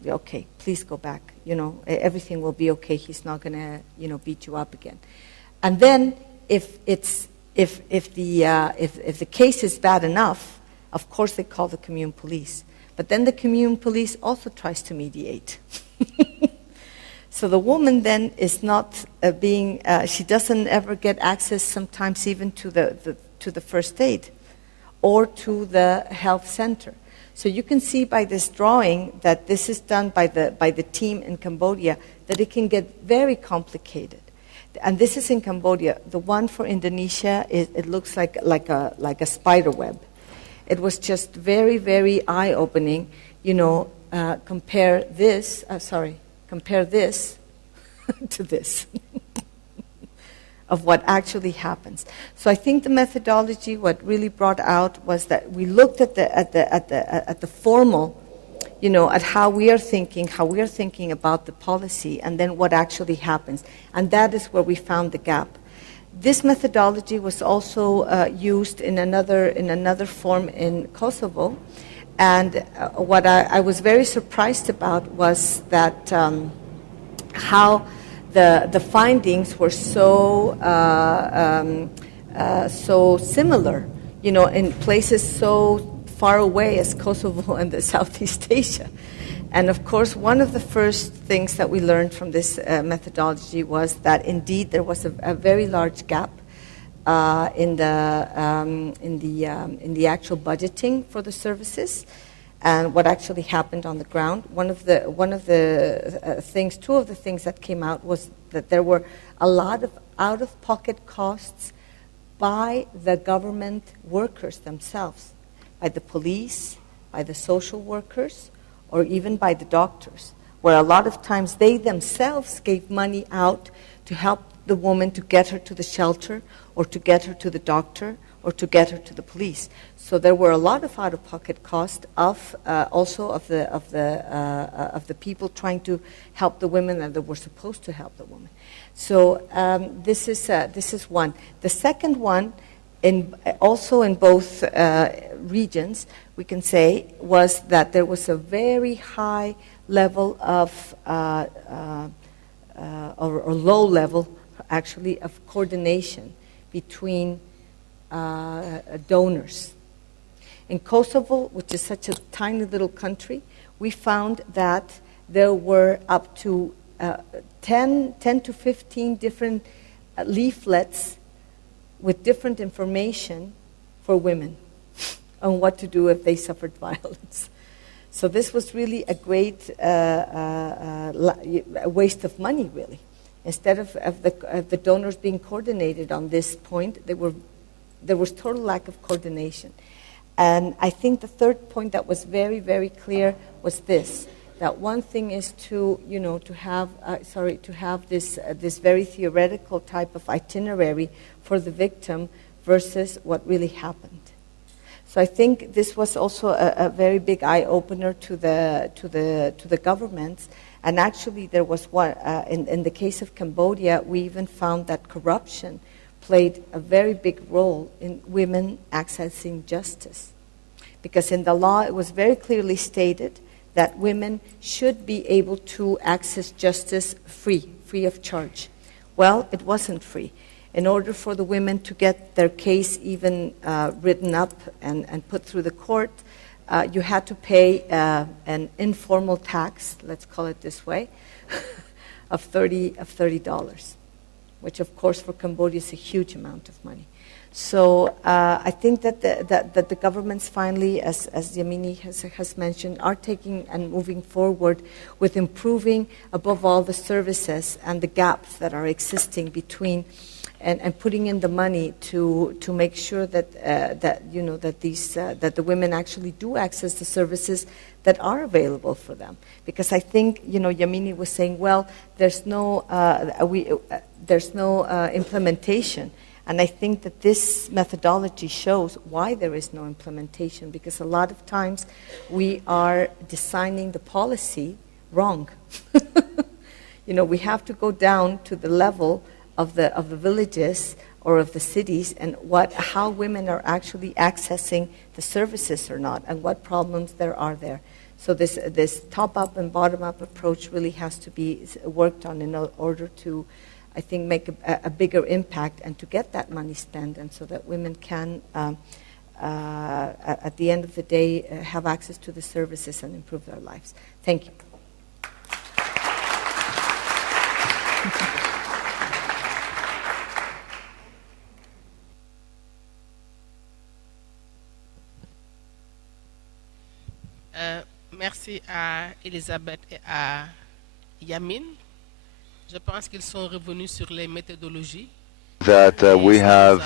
Okay, please go back. You know, everything will be okay. He's not going to, you know, beat you up again. And then if the case is bad enough, of course they call the commune police. But then the commune police also tries to mediate. So the woman then is not she doesn't ever get access sometimes even to the first aid or to the health center. So you can see by this drawing that this is done by the team in Cambodia, that it can get very complicated. And this is in Cambodia. The one for Indonesia, it looks like a spider web. It was just very, very eye-opening. Compare this to this of what actually happens. So I think the methodology, what really brought out was that we looked at the formal, at how we are thinking about the policy, and then what actually happens, and that is where we found the gap. This methodology was also used in another form in Kosovo, and what I was very surprised about was that how the findings were so similar, in places so far away as Kosovo and the Southeast Asia. And of course, one of the first things that we learned from this methodology was that indeed there was a very large gap in the actual budgeting for the services and what actually happened on the ground. Two of the things that came out was that there were a lot of out-of-pocket costs by the government workers themselves, by the police, by the social workers, or even by the doctors, where a lot of times they themselves gave money out to help the woman to get her to the shelter, or to get her to the doctor, or to get her to the police. So there were a lot of out-of-pocket costs of the people trying to help the women and that were supposed to help the woman. So this is one. The second one, also in both regions, we can say, was that there was a very high level of or low level, actually, of coordination between donors. In Kosovo, which is such a tiny little country, we found that there were up to 10 to 15 different leaflets with different information for women on what to do if they suffered violence. So this was really a great waste of money, really. Instead of the donors being coordinated on this point, there was total lack of coordination. And I think the third point that was very, very clear was this: that one thing is to have this very theoretical type of itinerary for the victim versus what really happened. So I think this was also a very big eye opener to the governments. And actually, there was one in the case of Cambodia. We even found that corruption played a very big role in women accessing justice, because in the law it was very clearly stated that women should be able to access justice free of charge. Well, it wasn't free. In order for the women to get their case even written up and put through the court, you had to pay an informal tax, let's call it this way, of $30, which of course for Cambodia is a huge amount of money. So I think that the governments finally, as Yamini has mentioned, are taking and moving forward with improving, above all, the services and the gaps that are existing between, and putting in the money to make sure that the women actually do access the services that are available for them. Because I think Yamini was saying, well, there's no implementation. And I think that this methodology shows why there is no implementation, because a lot of times we are designing the policy wrong. We have to go down to the level of the villages or of the cities, and how women are actually accessing the services or not, and what problems there are there. So this top-up and bottom-up approach really has to be worked on in order to, I think, make a bigger impact and to get that money spent, and so that women can at the end of the day, have access to the services and improve their lives. Thank you. Merci à Elisabeth et à Yamin. Je pense qu'ils sont revenus sur les méthodologies. That we have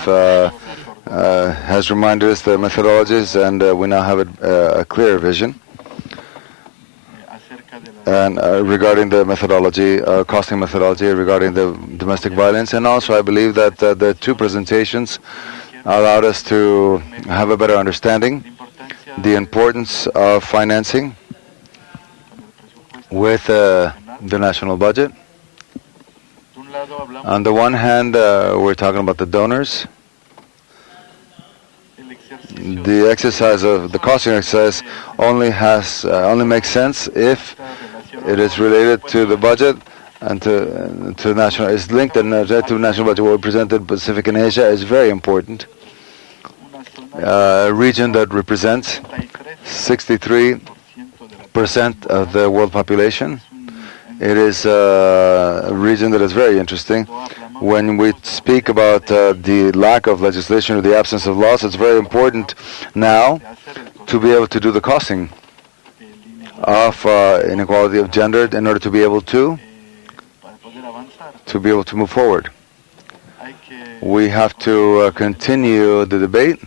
has reminded us the methodologies, and we now have a clear vision. And regarding the methodology, costing methodology, regarding the domestic violence, and also I believe that the two presentations allowed us to have a better understanding the importance of financing with the national budget. On the one hand, we're talking about the donors. The exercise of the costing exercise only makes sense if it is related to the budget and to national. It's linked to the national budget. What we presented Pacific and Asia is very important. A region that represents 63% of the world population. It is a region that is very interesting. When we speak about the lack of legislation or the absence of laws, it's very important now to be able to do the costing of inequality of gender in order to be able to move forward. We have to continue the debate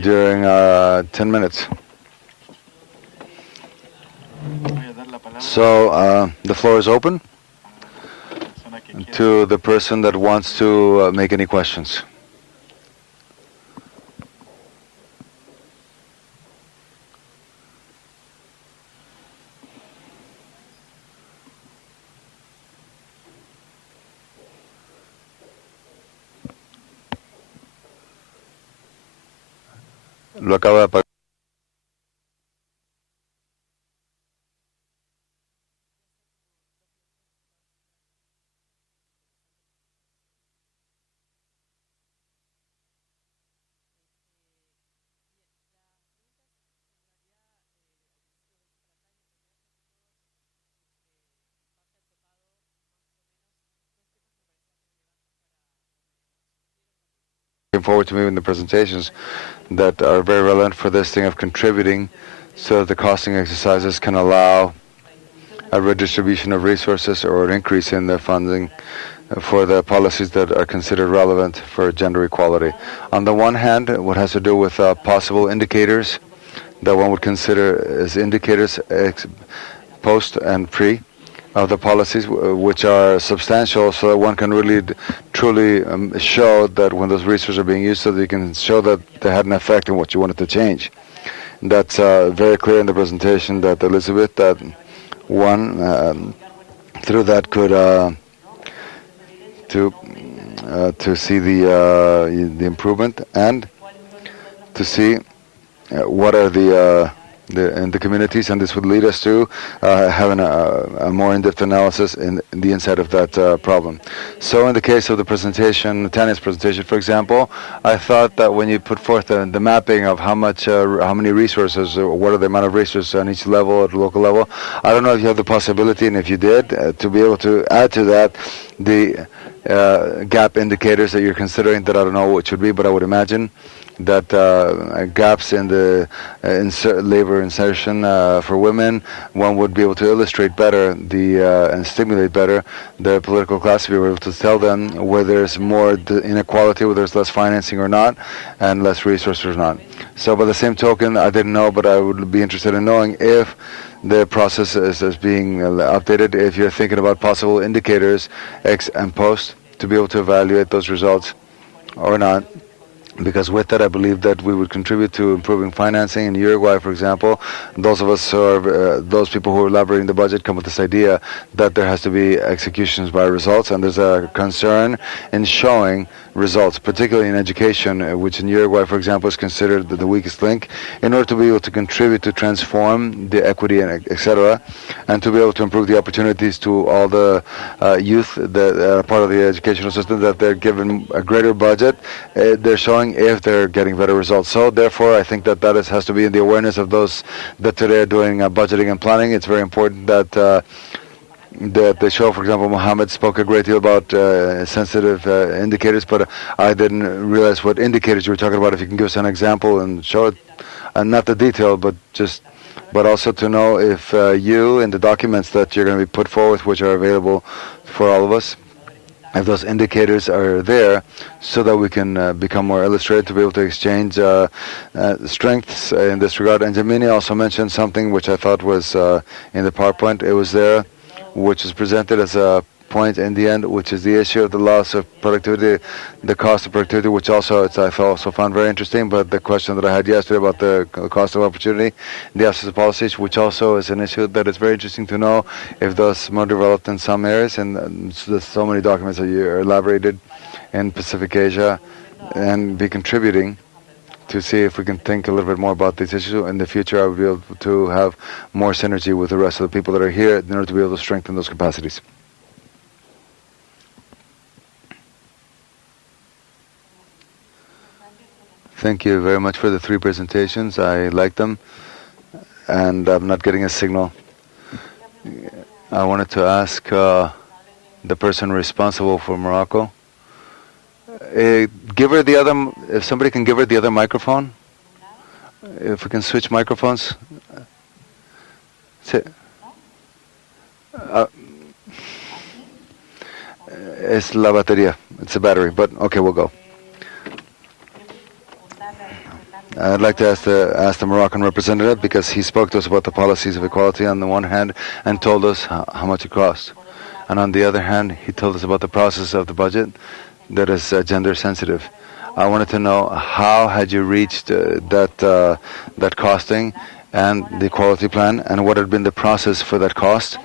during 10 minutes. So the floor is open to the person that wants to make any questions. Lo acaba de apagar. Looking forward to moving the presentations that are very relevant for this thing of contributing so that the costing exercises can allow a redistribution of resources or an increase in the funding for the policies that are considered relevant for gender equality. On the one hand, what has to do with possible indicators that one would consider as indicators ex post and pre of the policies, which are substantial, so that one can really truly show that when those resources are being used, so that you can show that they had an effect in what you wanted to change. That's very clear in the presentation that Elizabeth, that one through that could to see the improvement and to see what are in the communities, and this would lead us to having a more in-depth analysis in the inside of that problem. So in the case of the presentation, Tanya's presentation, for example, I thought that when you put forth the mapping of how many resources, or what are the amount of resources on each level, at the local level, I don't know if you have the possibility, and if you did, to be able to add to that the gap indicators that you're considering, that I don't know what should be, but I would imagine that gaps in the labor insertion for women, one would be able to illustrate better and stimulate better the political class, to be able to tell them where there's more inequality, where there's less financing or not, and less resources or not. So by the same token, I didn't know, but I would be interested in knowing if the process is being updated, if you're thinking about possible indicators, ex and post, to be able to evaluate those results or not. Because with that, I believe that we would contribute to improving financing. In Uruguay, for example, those of us who are, those people who are elaborating the budget come with this idea that there has to be executions by results, and there's a concern in showing results, particularly in education, which in Uruguay, for example, is considered the weakest link, in order to be able to contribute to transform the equity, and etc., and to be able to improve the opportunities to all the youth that are part of the educational system, that they're given a greater budget. They're showing knowing if they're getting better results. So therefore, I think that has to be in the awareness of those that today are doing budgeting and planning. It's very important that that the show, for example, Mohammed spoke a great deal about sensitive indicators, but I didn't realize what indicators you were talking about. If you can give us an example and show it, not the detail, but also to know if you in the documents that you're going to be put forward, which are available for all of us, if those indicators are there, so that we can become more illustrated, to be able to exchange strengths in this regard. And Jamini also mentioned something which I thought was in the PowerPoint. It was there, which is presented as a point in the end, which is the issue of the loss of productivity, the cost of productivity, which also I also found very interesting. But the question that I had yesterday about the cost of opportunity, the absence of policies, which also is an issue that is very interesting to know if those more developed in some areas. And there's so many documents that you elaborated in Pacific Asia, and be contributing to see if we can think a little bit more about these issues. In the future, I would be able to have more synergy with the rest of the people that are here in order to be able to strengthen those capacities. Thank you very much for the 3 presentations. I like them, and I'm not getting a signal. I wanted to ask the person responsible for Morocco, give her the other, if somebody can give her the other microphone, if we can switch microphones. Es la batería, it's a battery, but okay, we'll go. I'd like to ask the Moroccan representative, because he spoke to us about the policies of equality on the one hand and told us how much it cost. And on the other hand, he told us about the process of the budget that is gender sensitive. I wanted to know, how had you reached that costing and the equality plan, and what had been the process for that cost,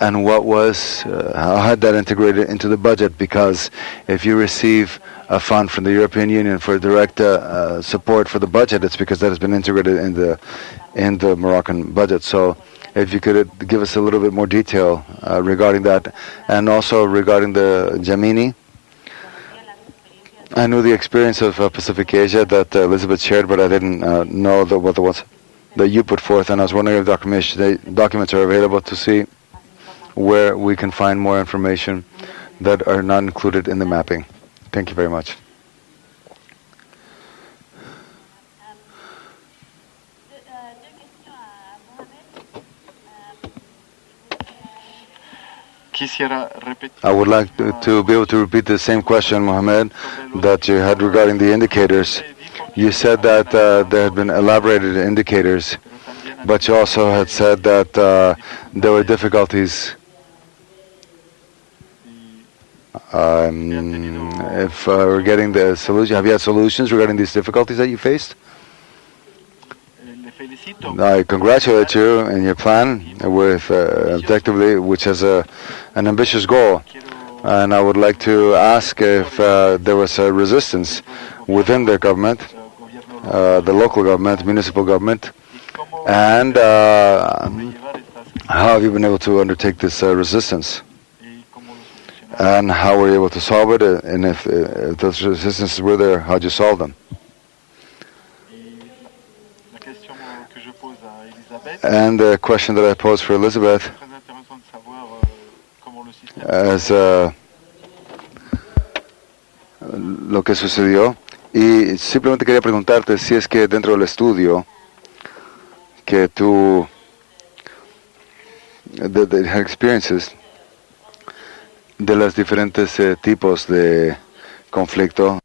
and how had that integrated into the budget? Because if you receive a fund from the European Union for direct support for the budget, it's because that has been integrated in the Moroccan budget. So if you could give us a little bit more detail regarding that, and also regarding the Jamini. I knew the experience of Pacific Asia that Elizabeth shared, but I didn't know what the ones that you put forth, and I was wondering if documents are available to see where we can find more information that are not included in the mapping. Thank you very much. I would like to be able to repeat the same question, Mohammed, that you had regarding the indicators. You said that there had been elaborated indicators, but you also had said that there were difficulties. If we're getting the solution, have you had solutions regarding these difficulties that you faced? I congratulate you in your plan with objectively, which has an ambitious goal. And I would like to ask if there was a resistance within the government, the local government, municipal government, and how have you been able to undertake this resistance? And how were you able to solve it? And if those resistances were there, how did you solve them? And the question that I posed for Elizabeth, as lo que sucedió, y simplemente quería preguntarte si es que dentro del estudio que tú, de experiences, de los diferentes tipos de conflicto.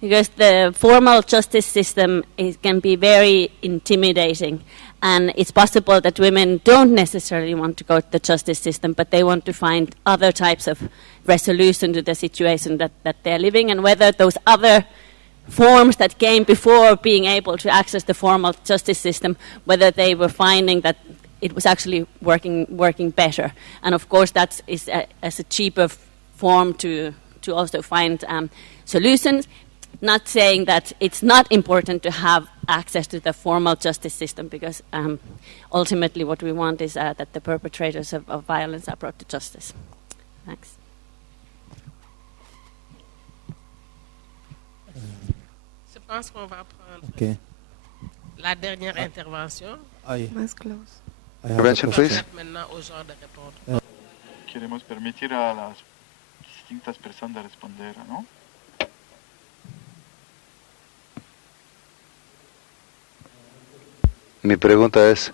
Because the formal justice system can be very intimidating, and it's possible that women don't necessarily want to go to the justice system, but they want to find other types of resolution to the situation that they're living, and whether those other forms that came before being able to access the formal justice system, whether they were finding that it was actually working better. And of course that is as a cheaper form to also find solutions. Not saying that it's not important to have access to the formal justice system, because ultimately what we want is that the perpetrators of violence are brought to justice. Thanks. pense qu'on va prendre Okay. la dernière intervention. Más close. I have a Prevention, please. question. Permettre maintenant aux gens de répondre. Queremos permitir a las distintas personas de responder, ¿no? Mi pregunta es,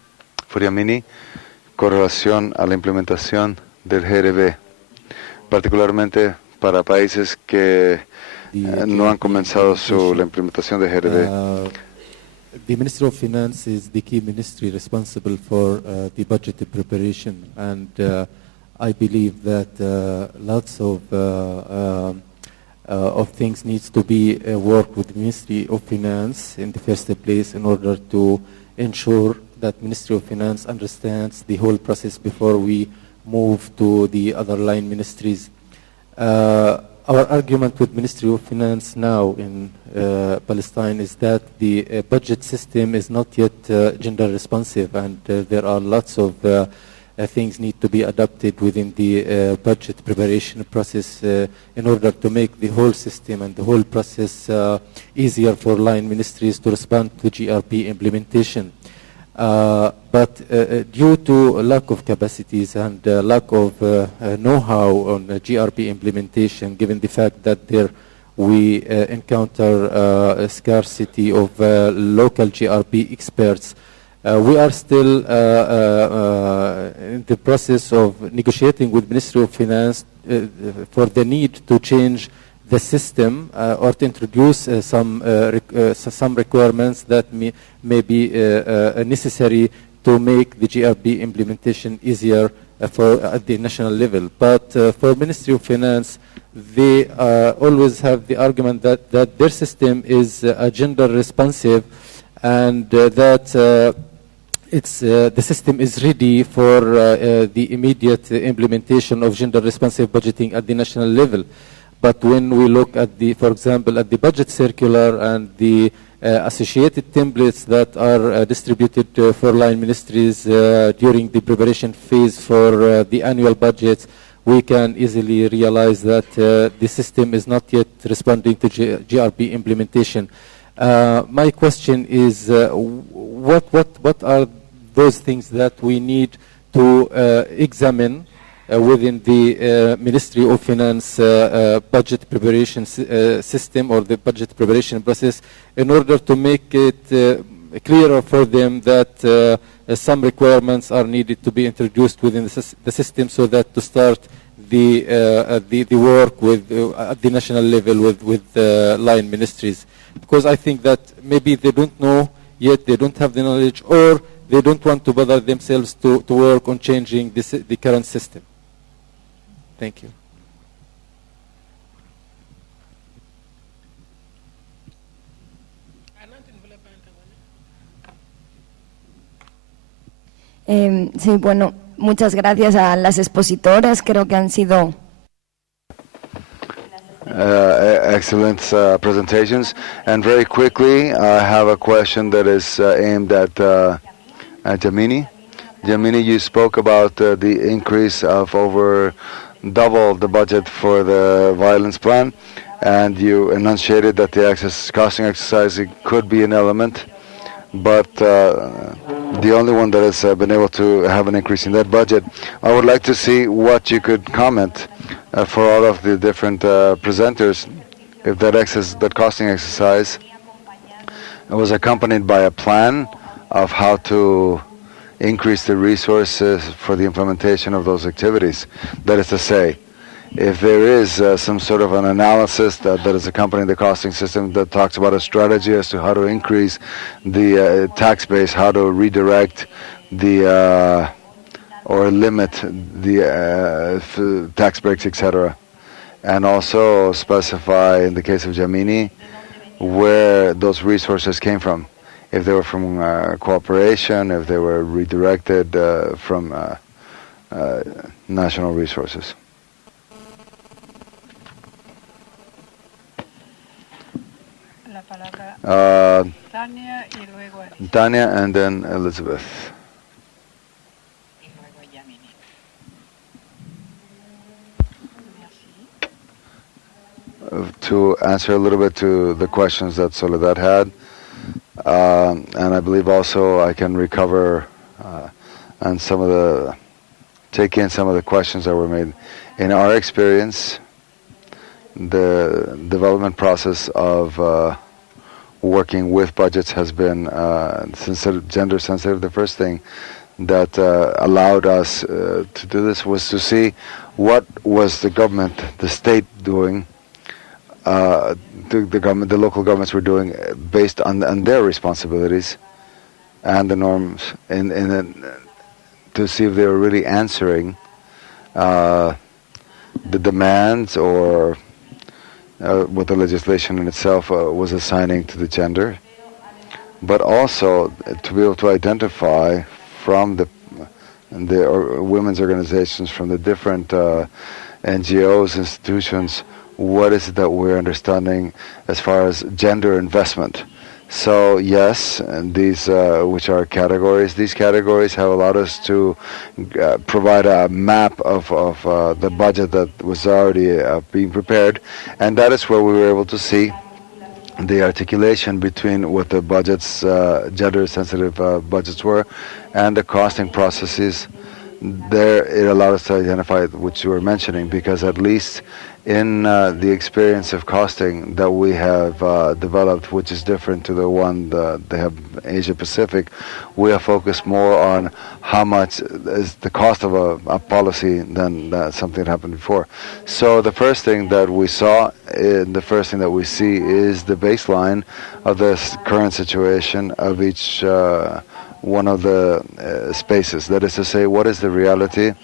Furiamini, con relación a la implementación del GRB, particularmente para países que no han comenzado la implementación de GRB. The Ministry of Finance is the key ministry responsible for the budget preparation, and I believe that lots of things needs to be worked with the Ministry of Finance in the first place in order to ensure that Ministry of Finance understands the whole process before we move to the other line ministries. Our argument with Ministry of Finance now in Palestine is that the budget system is not yet gender responsive, and there are lots of things need to be adopted within the budget preparation process in order to make the whole system and the whole process easier for line ministries to respond to GRP implementation. But due to lack of capacities and lack of know-how on GRP implementation, given the fact that there we encounter a scarcity of local GRP experts, we are still in the process of negotiating with Ministry of Finance for the need to change the system or to introduce some requirements that may be necessary to make the GRB implementation easier at the national level. But for Ministry of Finance, they always have the argument that their system is gender responsive, and that the system is ready for the immediate implementation of gender responsive budgeting at the national level. But when we look at for example, at the budget circular and the associated templates that are distributed for line ministries during the preparation phase for the annual budgets, we can easily realize that the system is not yet responding to GRP implementation. My question is, what are those things that we need to examine within the Ministry of Finance budget preparation system or the budget preparation process in order to make it clearer for them that some requirements are needed to be introduced within the system, so that to start the work with at the national level with line ministries. Because I think that maybe they don't know yet, they don't have the knowledge, or they don't want to bother themselves to work on changing the current system. Thank you. Sí, bueno, muchas gracias a las expositoras, creo que han sido Excellent presentations. And very quickly, I have a question that is aimed at Jamini. Jamini, you spoke about the increase of over double the budget for the violence plan, and you enunciated that the costing exercise could be an element, but the only one that has been able to have an increase in that budget. I would like to see what you could comment for all of the different presenters, if that costing exercise was accompanied by a plan of how to increase the resources for the implementation of those activities. That is to say, if there is some sort of an analysis that is accompanying the costing system that talks about a strategy as to how to increase the tax base, how to redirect the or limit the tax breaks, etc. And also specify, in the case of Jamini, where those resources came from. If they were from cooperation, if they were redirected from national resources. Tania and then Elizabeth. to answer a little bit to the questions that Soledad had. And I believe also I can recover and take in some of the questions that were made. In our experience, the development process of working with budgets has been gender sensitive. The first thing that allowed us to do this was to see what was the government, the state doing, the local governments were doing based on their responsibilities and the norms, to see if they were really answering the demands or what the legislation in itself was assigning to the gender, but also to be able to identify from the women's organizations, from the different NGOs, institutions, what is it that we're understanding as far as gender investment. So yes, and these which are categories, these categories have allowed us to provide a map of the budget that was already being prepared, and that is where we were able to see the articulation between what the budgets, gender-sensitive budgets were, and the costing processes. There, it allowed us to identify what you were mentioning, because at least in the experience of costing that we have developed, which is different to the one that they have in Asia Pacific, we have focused more on how much is the cost of a policy than something that happened before. So the first thing that we saw, the first thing that we see is the baseline of the current situation of each one of the spaces. That is to say, what is the reality?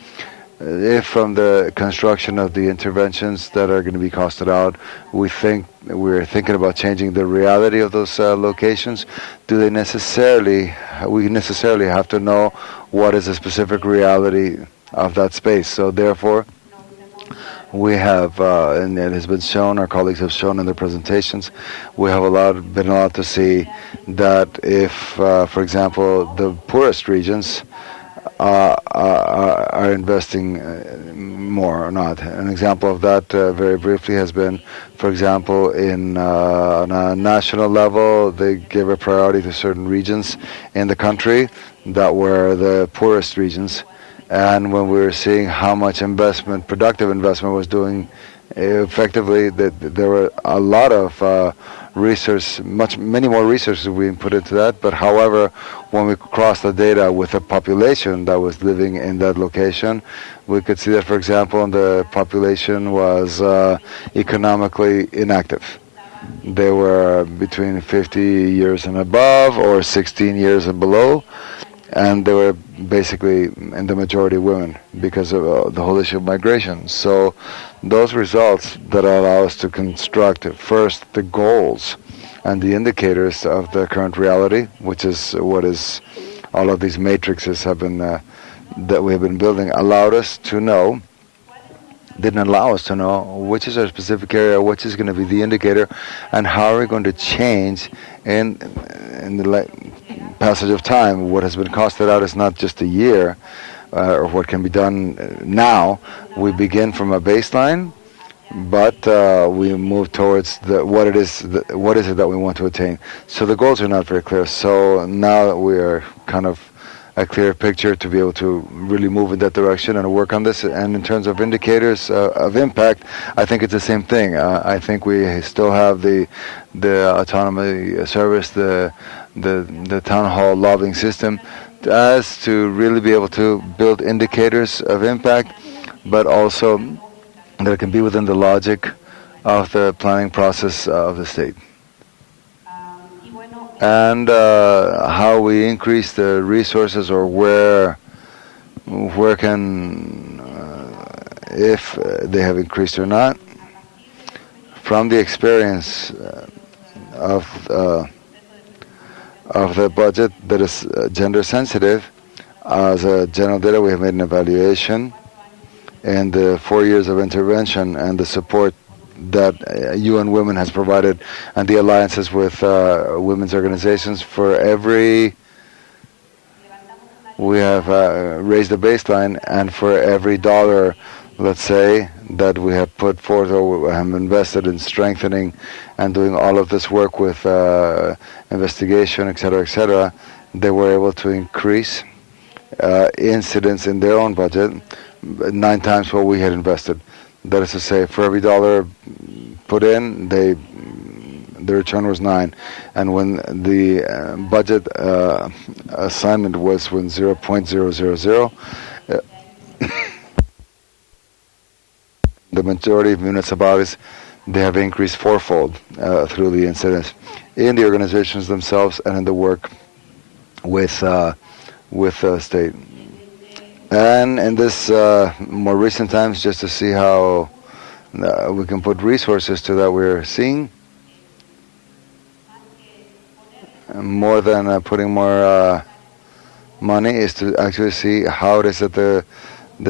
If from the construction of the interventions that are going to be costed out, we're thinking about changing the reality of those locations, we necessarily have to know what is the specific reality of that space. So therefore, we have, and it has been shown, our colleagues have shown in their presentations, we have been allowed to see that if, for example, the poorest regions are investing more or not. An example of that, very briefly, has been, for example, on a national level, they give a priority to certain regions in the country that were the poorest regions. And when we were seeing how much productive investment was doing effectively, there were a lot of many more resources being put into that. But however, when we crossed the data with the population that was living in that location, we could see that, for example, the population was economically inactive. They were between 50 years and above, or 16 years and below, and they were basically in the majority women because of the whole issue of migration. So those results that allow us to construct first the goals and the indicators of the current reality, which is what is all of these matrices have been that we have been building, didn't allow us to know which is our specific area, which is going to be the indicator, and how are we going to change in the passage of time. What has been costed out is not just a year or what can be done now. We begin from a baseline, but we move towards what is it that we want to attain. So the goals are not very clear. So now that we are kind of a clear picture to be able to really move in that direction and work on this. And in terms of indicators of impact, I think it's the same thing. I think we still have the autonomy service, the town hall lobbying system, as to really be able to build indicators of impact, but also that it can be within the logic of the planning process of the state. And how we increase the resources, or where can, if they have increased or not, from the experience of the budget that is gender sensitive. As a general data, we have made an evaluation in the 4 years of intervention and the support that UN Women has provided, and the alliances with women's organizations. We have raised the baseline, and for every dollar let's say that we have put forth or have invested in strengthening and doing all of this work with investigation, etc., they were able to increase incidence in their own budget 9 times what we had invested. That is to say, for every dollar put in, the return was 9. And when the budget assignment was when 0.000, the majority of municipalities, they have increased fourfold through the incidence in the organizations themselves and in the work with state. And in this more recent times, just to see how we can put resources to that, we're seeing more than putting more money is to actually see how it is that the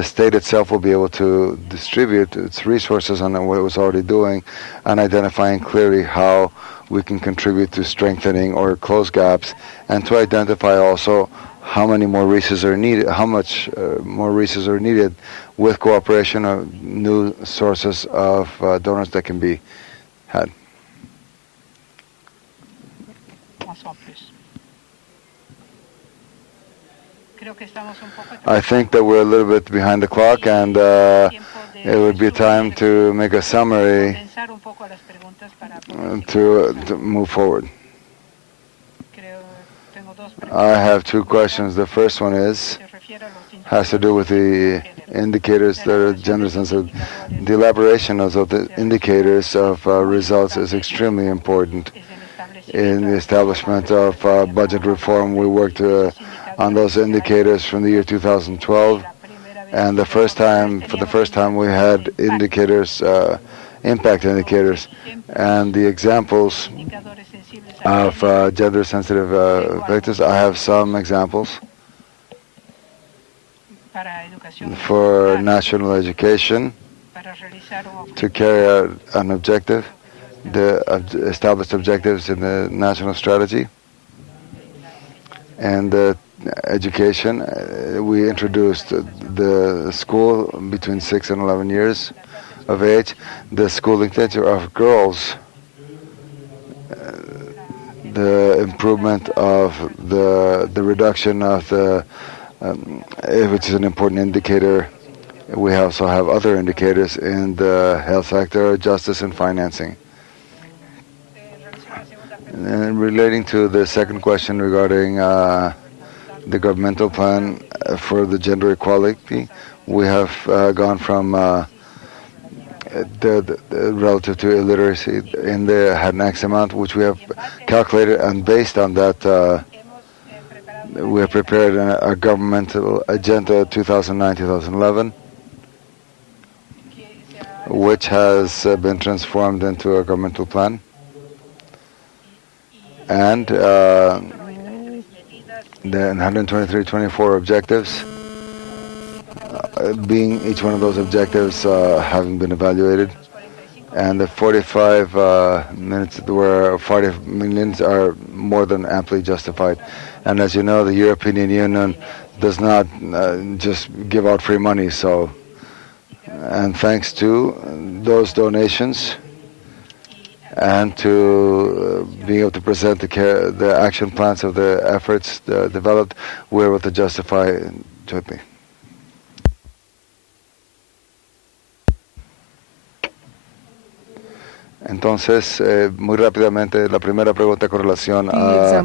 state itself will be able to distribute its resources on what it was already doing, and identifying clearly how we can contribute to strengthening or close gaps, and to identify also how many more resources are needed, how much more resources are needed with cooperation of new sources of donors that can be had. I think that we're a little bit behind the clock, and it would be time to make a summary to move forward. I have 2 questions. The first one has to do with the indicators that are gender sensitive. The elaboration of the indicators of results is extremely important. In the establishment of budget reform, we worked on those indicators from the year 2012, and for the first time we had indicators, impact indicators, and the examples of gender-sensitive vectors. I have some examples for national education to carry out an objective, the established objectives in the national strategy, and education. We introduced the school between 6 and 11 years of age, the schooling teacher of girls, the improvement of the reduction of the, which is an important indicator. We also have other indicators in the health sector, justice and financing. And relating to the second question regarding the governmental plan for the gender equality, we have gone from relative to illiteracy had an X amount, which we have calculated, and based on that, we have prepared a governmental agenda 2009-2011, which has been transformed into a governmental plan, and the 123-24 objectives, being each one of those objectives having been evaluated, and the 45 minutes where 40 millions are more than amply justified. And as you know, the European Union does not just give out free money. So, and thanks to those donations and to being able to present the action plans of the efforts developed, we're able to justify jointly. Entonces, muy rápidamente, la primera pregunta con relación a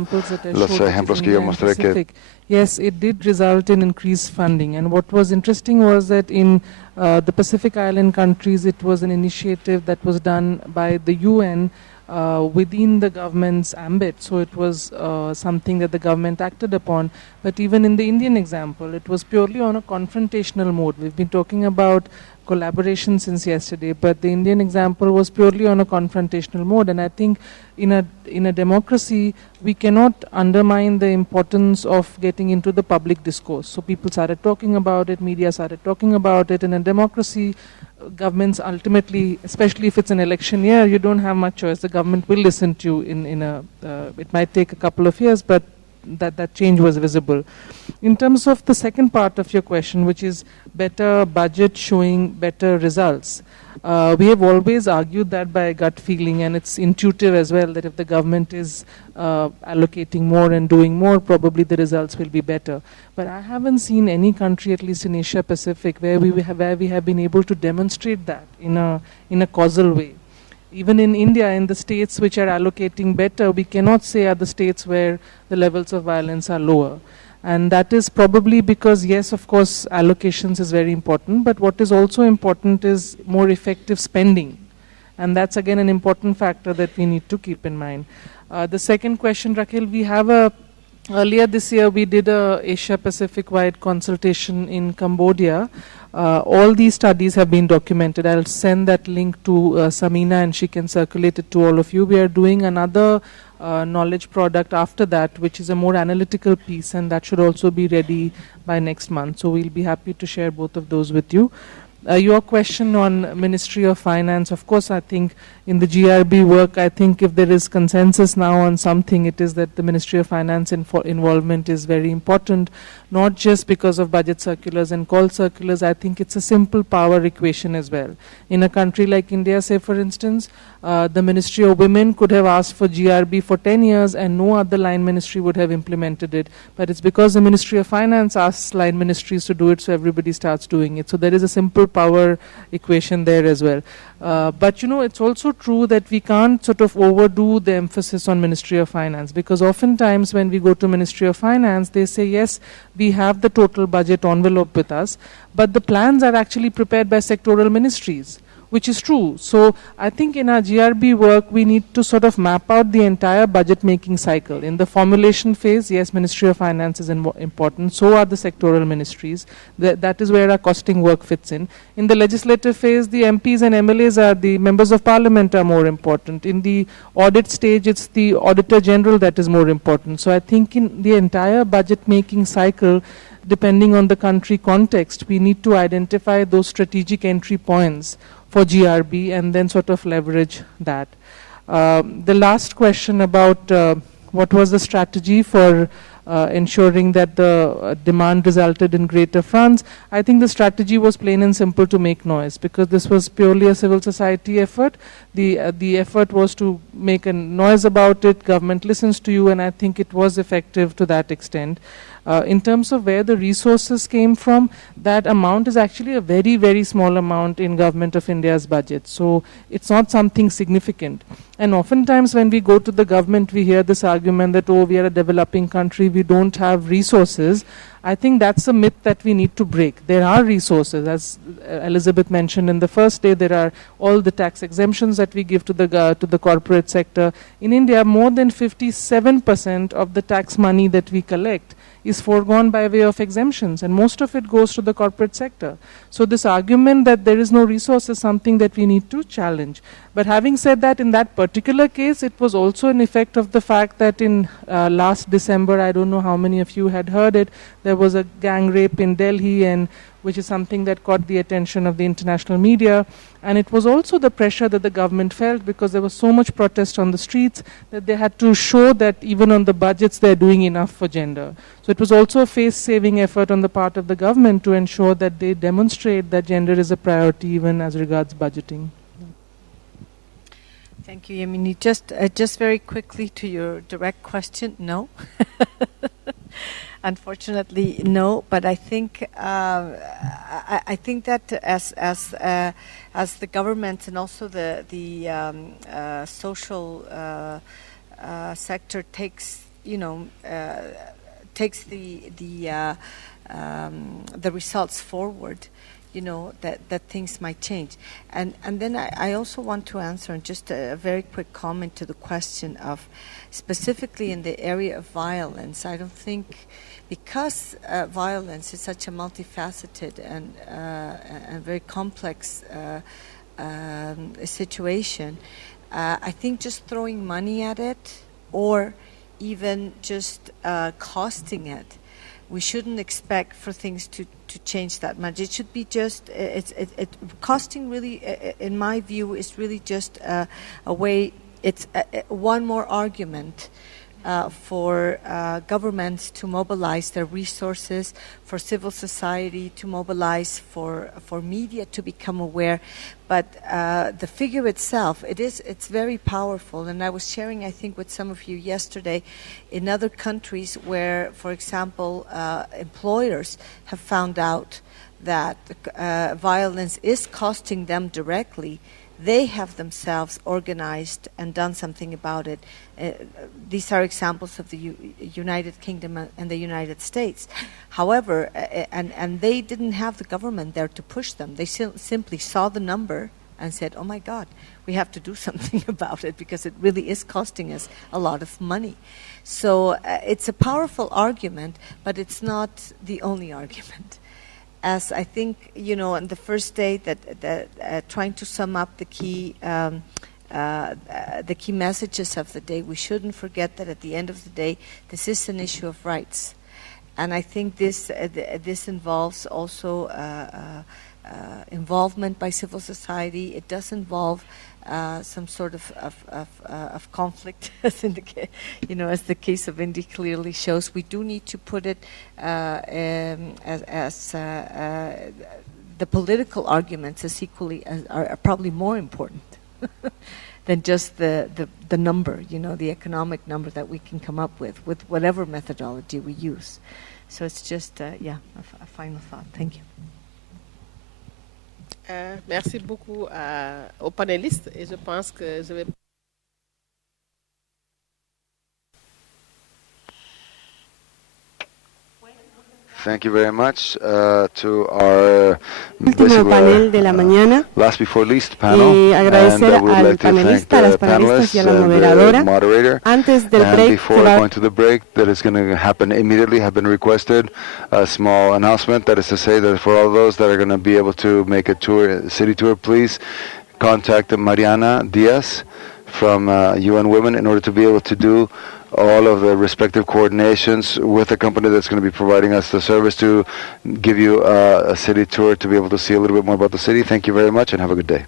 los ejemplos que yo mostré que... Yes, it did result in increased funding. And what was interesting was that in the Pacific Island countries, it was an initiative that was done by the UN within the government's ambit. So it was something that the government acted upon. But even in the Indian example, it was purely on a confrontational mode. We've been talking about collaboration since yesterday, but the Indian example was purely on a confrontational mode. And I think in a democracy, we cannot undermine the importance of getting into the public discourse. So people started talking about it, media started talking about it. In a democracy, governments ultimately, especially if it's an election year, you don't have much choice. The government will listen to you it might take a couple of years, but that change was visible. In terms of the second part of your question, which is better budget showing better results, we have always argued that by gut feeling, and it's intuitive as well, that if the government is allocating more and doing more, probably the results will be better. But I haven't seen any country, at least in Asia Pacific, where we have been able to demonstrate that in a causal way. Even in India, in the states which are allocating better, we cannot say are the states where the levels of violence are lower. And that is probably because, yes, of course, allocations is very important, but what is also important is more effective spending. And that's, again, an important factor that we need to keep in mind. The second question, Raquel, we have earlier this year, we did a Asia-Pacific-wide consultation in Cambodia. All these studies have been documented. I'll send that link to Samina, and she can circulate it to all of you. We are doing another knowledge product after that, which is a more analytical piece, and that should also be ready by next month. So we'll be happy to share both of those with you. Your question on Ministry of Finance, of course, I think in the GRB work, I think if there is consensus now on something, it is that the Ministry of Finance involvement is very important, not just because of budget circulars and call circulars. I think it's a simple power equation as well. In a country like India, say for instance, the Ministry of Women could have asked for GRB for 10 years and no other line ministry would have implemented it. But it's because the Ministry of Finance asks line ministries to do it, so everybody starts doing it. So there is a simple power equation there as well. But you know, it's also true that we can't sort of overdo the emphasis on Ministry of Finance, because oftentimes when we go to Ministry of Finance, they say, yes, we have the total budget envelope with us, but the plans are actually prepared by sectoral ministries, which is true. So I think in our GRB work, we need to sort of map out the entire budget making cycle. In the formulation phase, yes, Ministry of Finance is important. So are the sectoral ministries. That is where our costing work fits in. In the legislative phase, the MPs and MLAs are the members of parliament are more important. In the audit stage, it's the Auditor General that is more important. So I think in the entire budget making cycle, depending on the country context, we need to identify those strategic entry points for GRB and then sort of leverage that. The last question about what was the strategy for ensuring that the demand resulted in greater funds. I think the strategy was plain and simple to make noise, because this was purely a civil society effort. The effort was to make a noise about it. Government listens to you, and I think it was effective to that extent. In terms of where the resources came from, that amount is actually a very, very small amount in Government of India's budget. So it's not something significant. And oftentimes when we go to the government, we hear this argument that, oh, we are a developing country, we don't have resources. I think that's a myth that we need to break. There are resources. As Elizabeth mentioned in the first day, there are all the tax exemptions that we give to the corporate sector. In India, more than 57% of the tax money that we collect is foregone by way of exemptions, and most of it goes to the corporate sector. So this argument that there is no resource is something that we need to challenge. But having said that, in that particular case, it was also an effect of the fact that in last December, I don't know how many of you had heard it, there was a gang rape in Delhi, and which is something that caught the attention of the international media. And it was also the pressure that the government felt, because there was so much protest on the streets, that they had to show that even on the budgets they're doing enough for gender. So it was also a face-saving effort on the part of the government to ensure that they demonstrate that gender is a priority even as regards budgeting. Thank you, Yamini. Just very quickly to your direct question, no. Unfortunately, no. But I think I think that as the government and also the social sector takes takes the results forward, that things might change. And then I also want to answer just a very quick comment to the question of specifically in the area of violence. I don't think, because violence is such a multifaceted and very complex situation, I think just throwing money at it or even just costing it, we shouldn't expect for things to change that much. It should be just, costing really, in my view, is really just a way, it's one more argument for governments to mobilize their resources, for civil society to mobilize, for media to become aware. But the figure itself, it's very powerful. And I was sharing, I think, with some of you yesterday, in other countries where, for example, employers have found out that violence is costing them directly, they have themselves organized and done something about it. These are examples of the United Kingdom and the United States. However, and they didn't have the government there to push them. They simply saw the number and said, oh my God, we have to do something about it because it really is costing us a lot of money. So it's a powerful argument, but it's not the only argument. As I think, on the first day that trying to sum up the key messages of the day, we shouldn't forget that at the end of the day, this is an issue of rights. And I think this involves also involvement by civil society. It does involve some sort of conflict, as in as the case of India clearly shows. We do need to put it as the political arguments as equally are probably more important than just the number, the economic number that we can come up with whatever methodology we use. So it's just a final thought. Thank you. Merci beaucoup aux panélistes et je pense que je vais... Thank you very much to our Último panel de la mañana. last before least panel. Agradecer And al like panelista, a las panelistas y a la moderadora. Moderator. Antes del And break, before going to the break, that is going to happen immediately, have been requested a small announcement. That is to say that for all those that are going to be able to make a tour, city tour, please contact Mariana Diaz from UN Women in order to be able to do all of the respective coordinations with the company that's going to be providing us the service to give you a city tour to be able to see a little bit more about the city. Thank you very much and have a good day.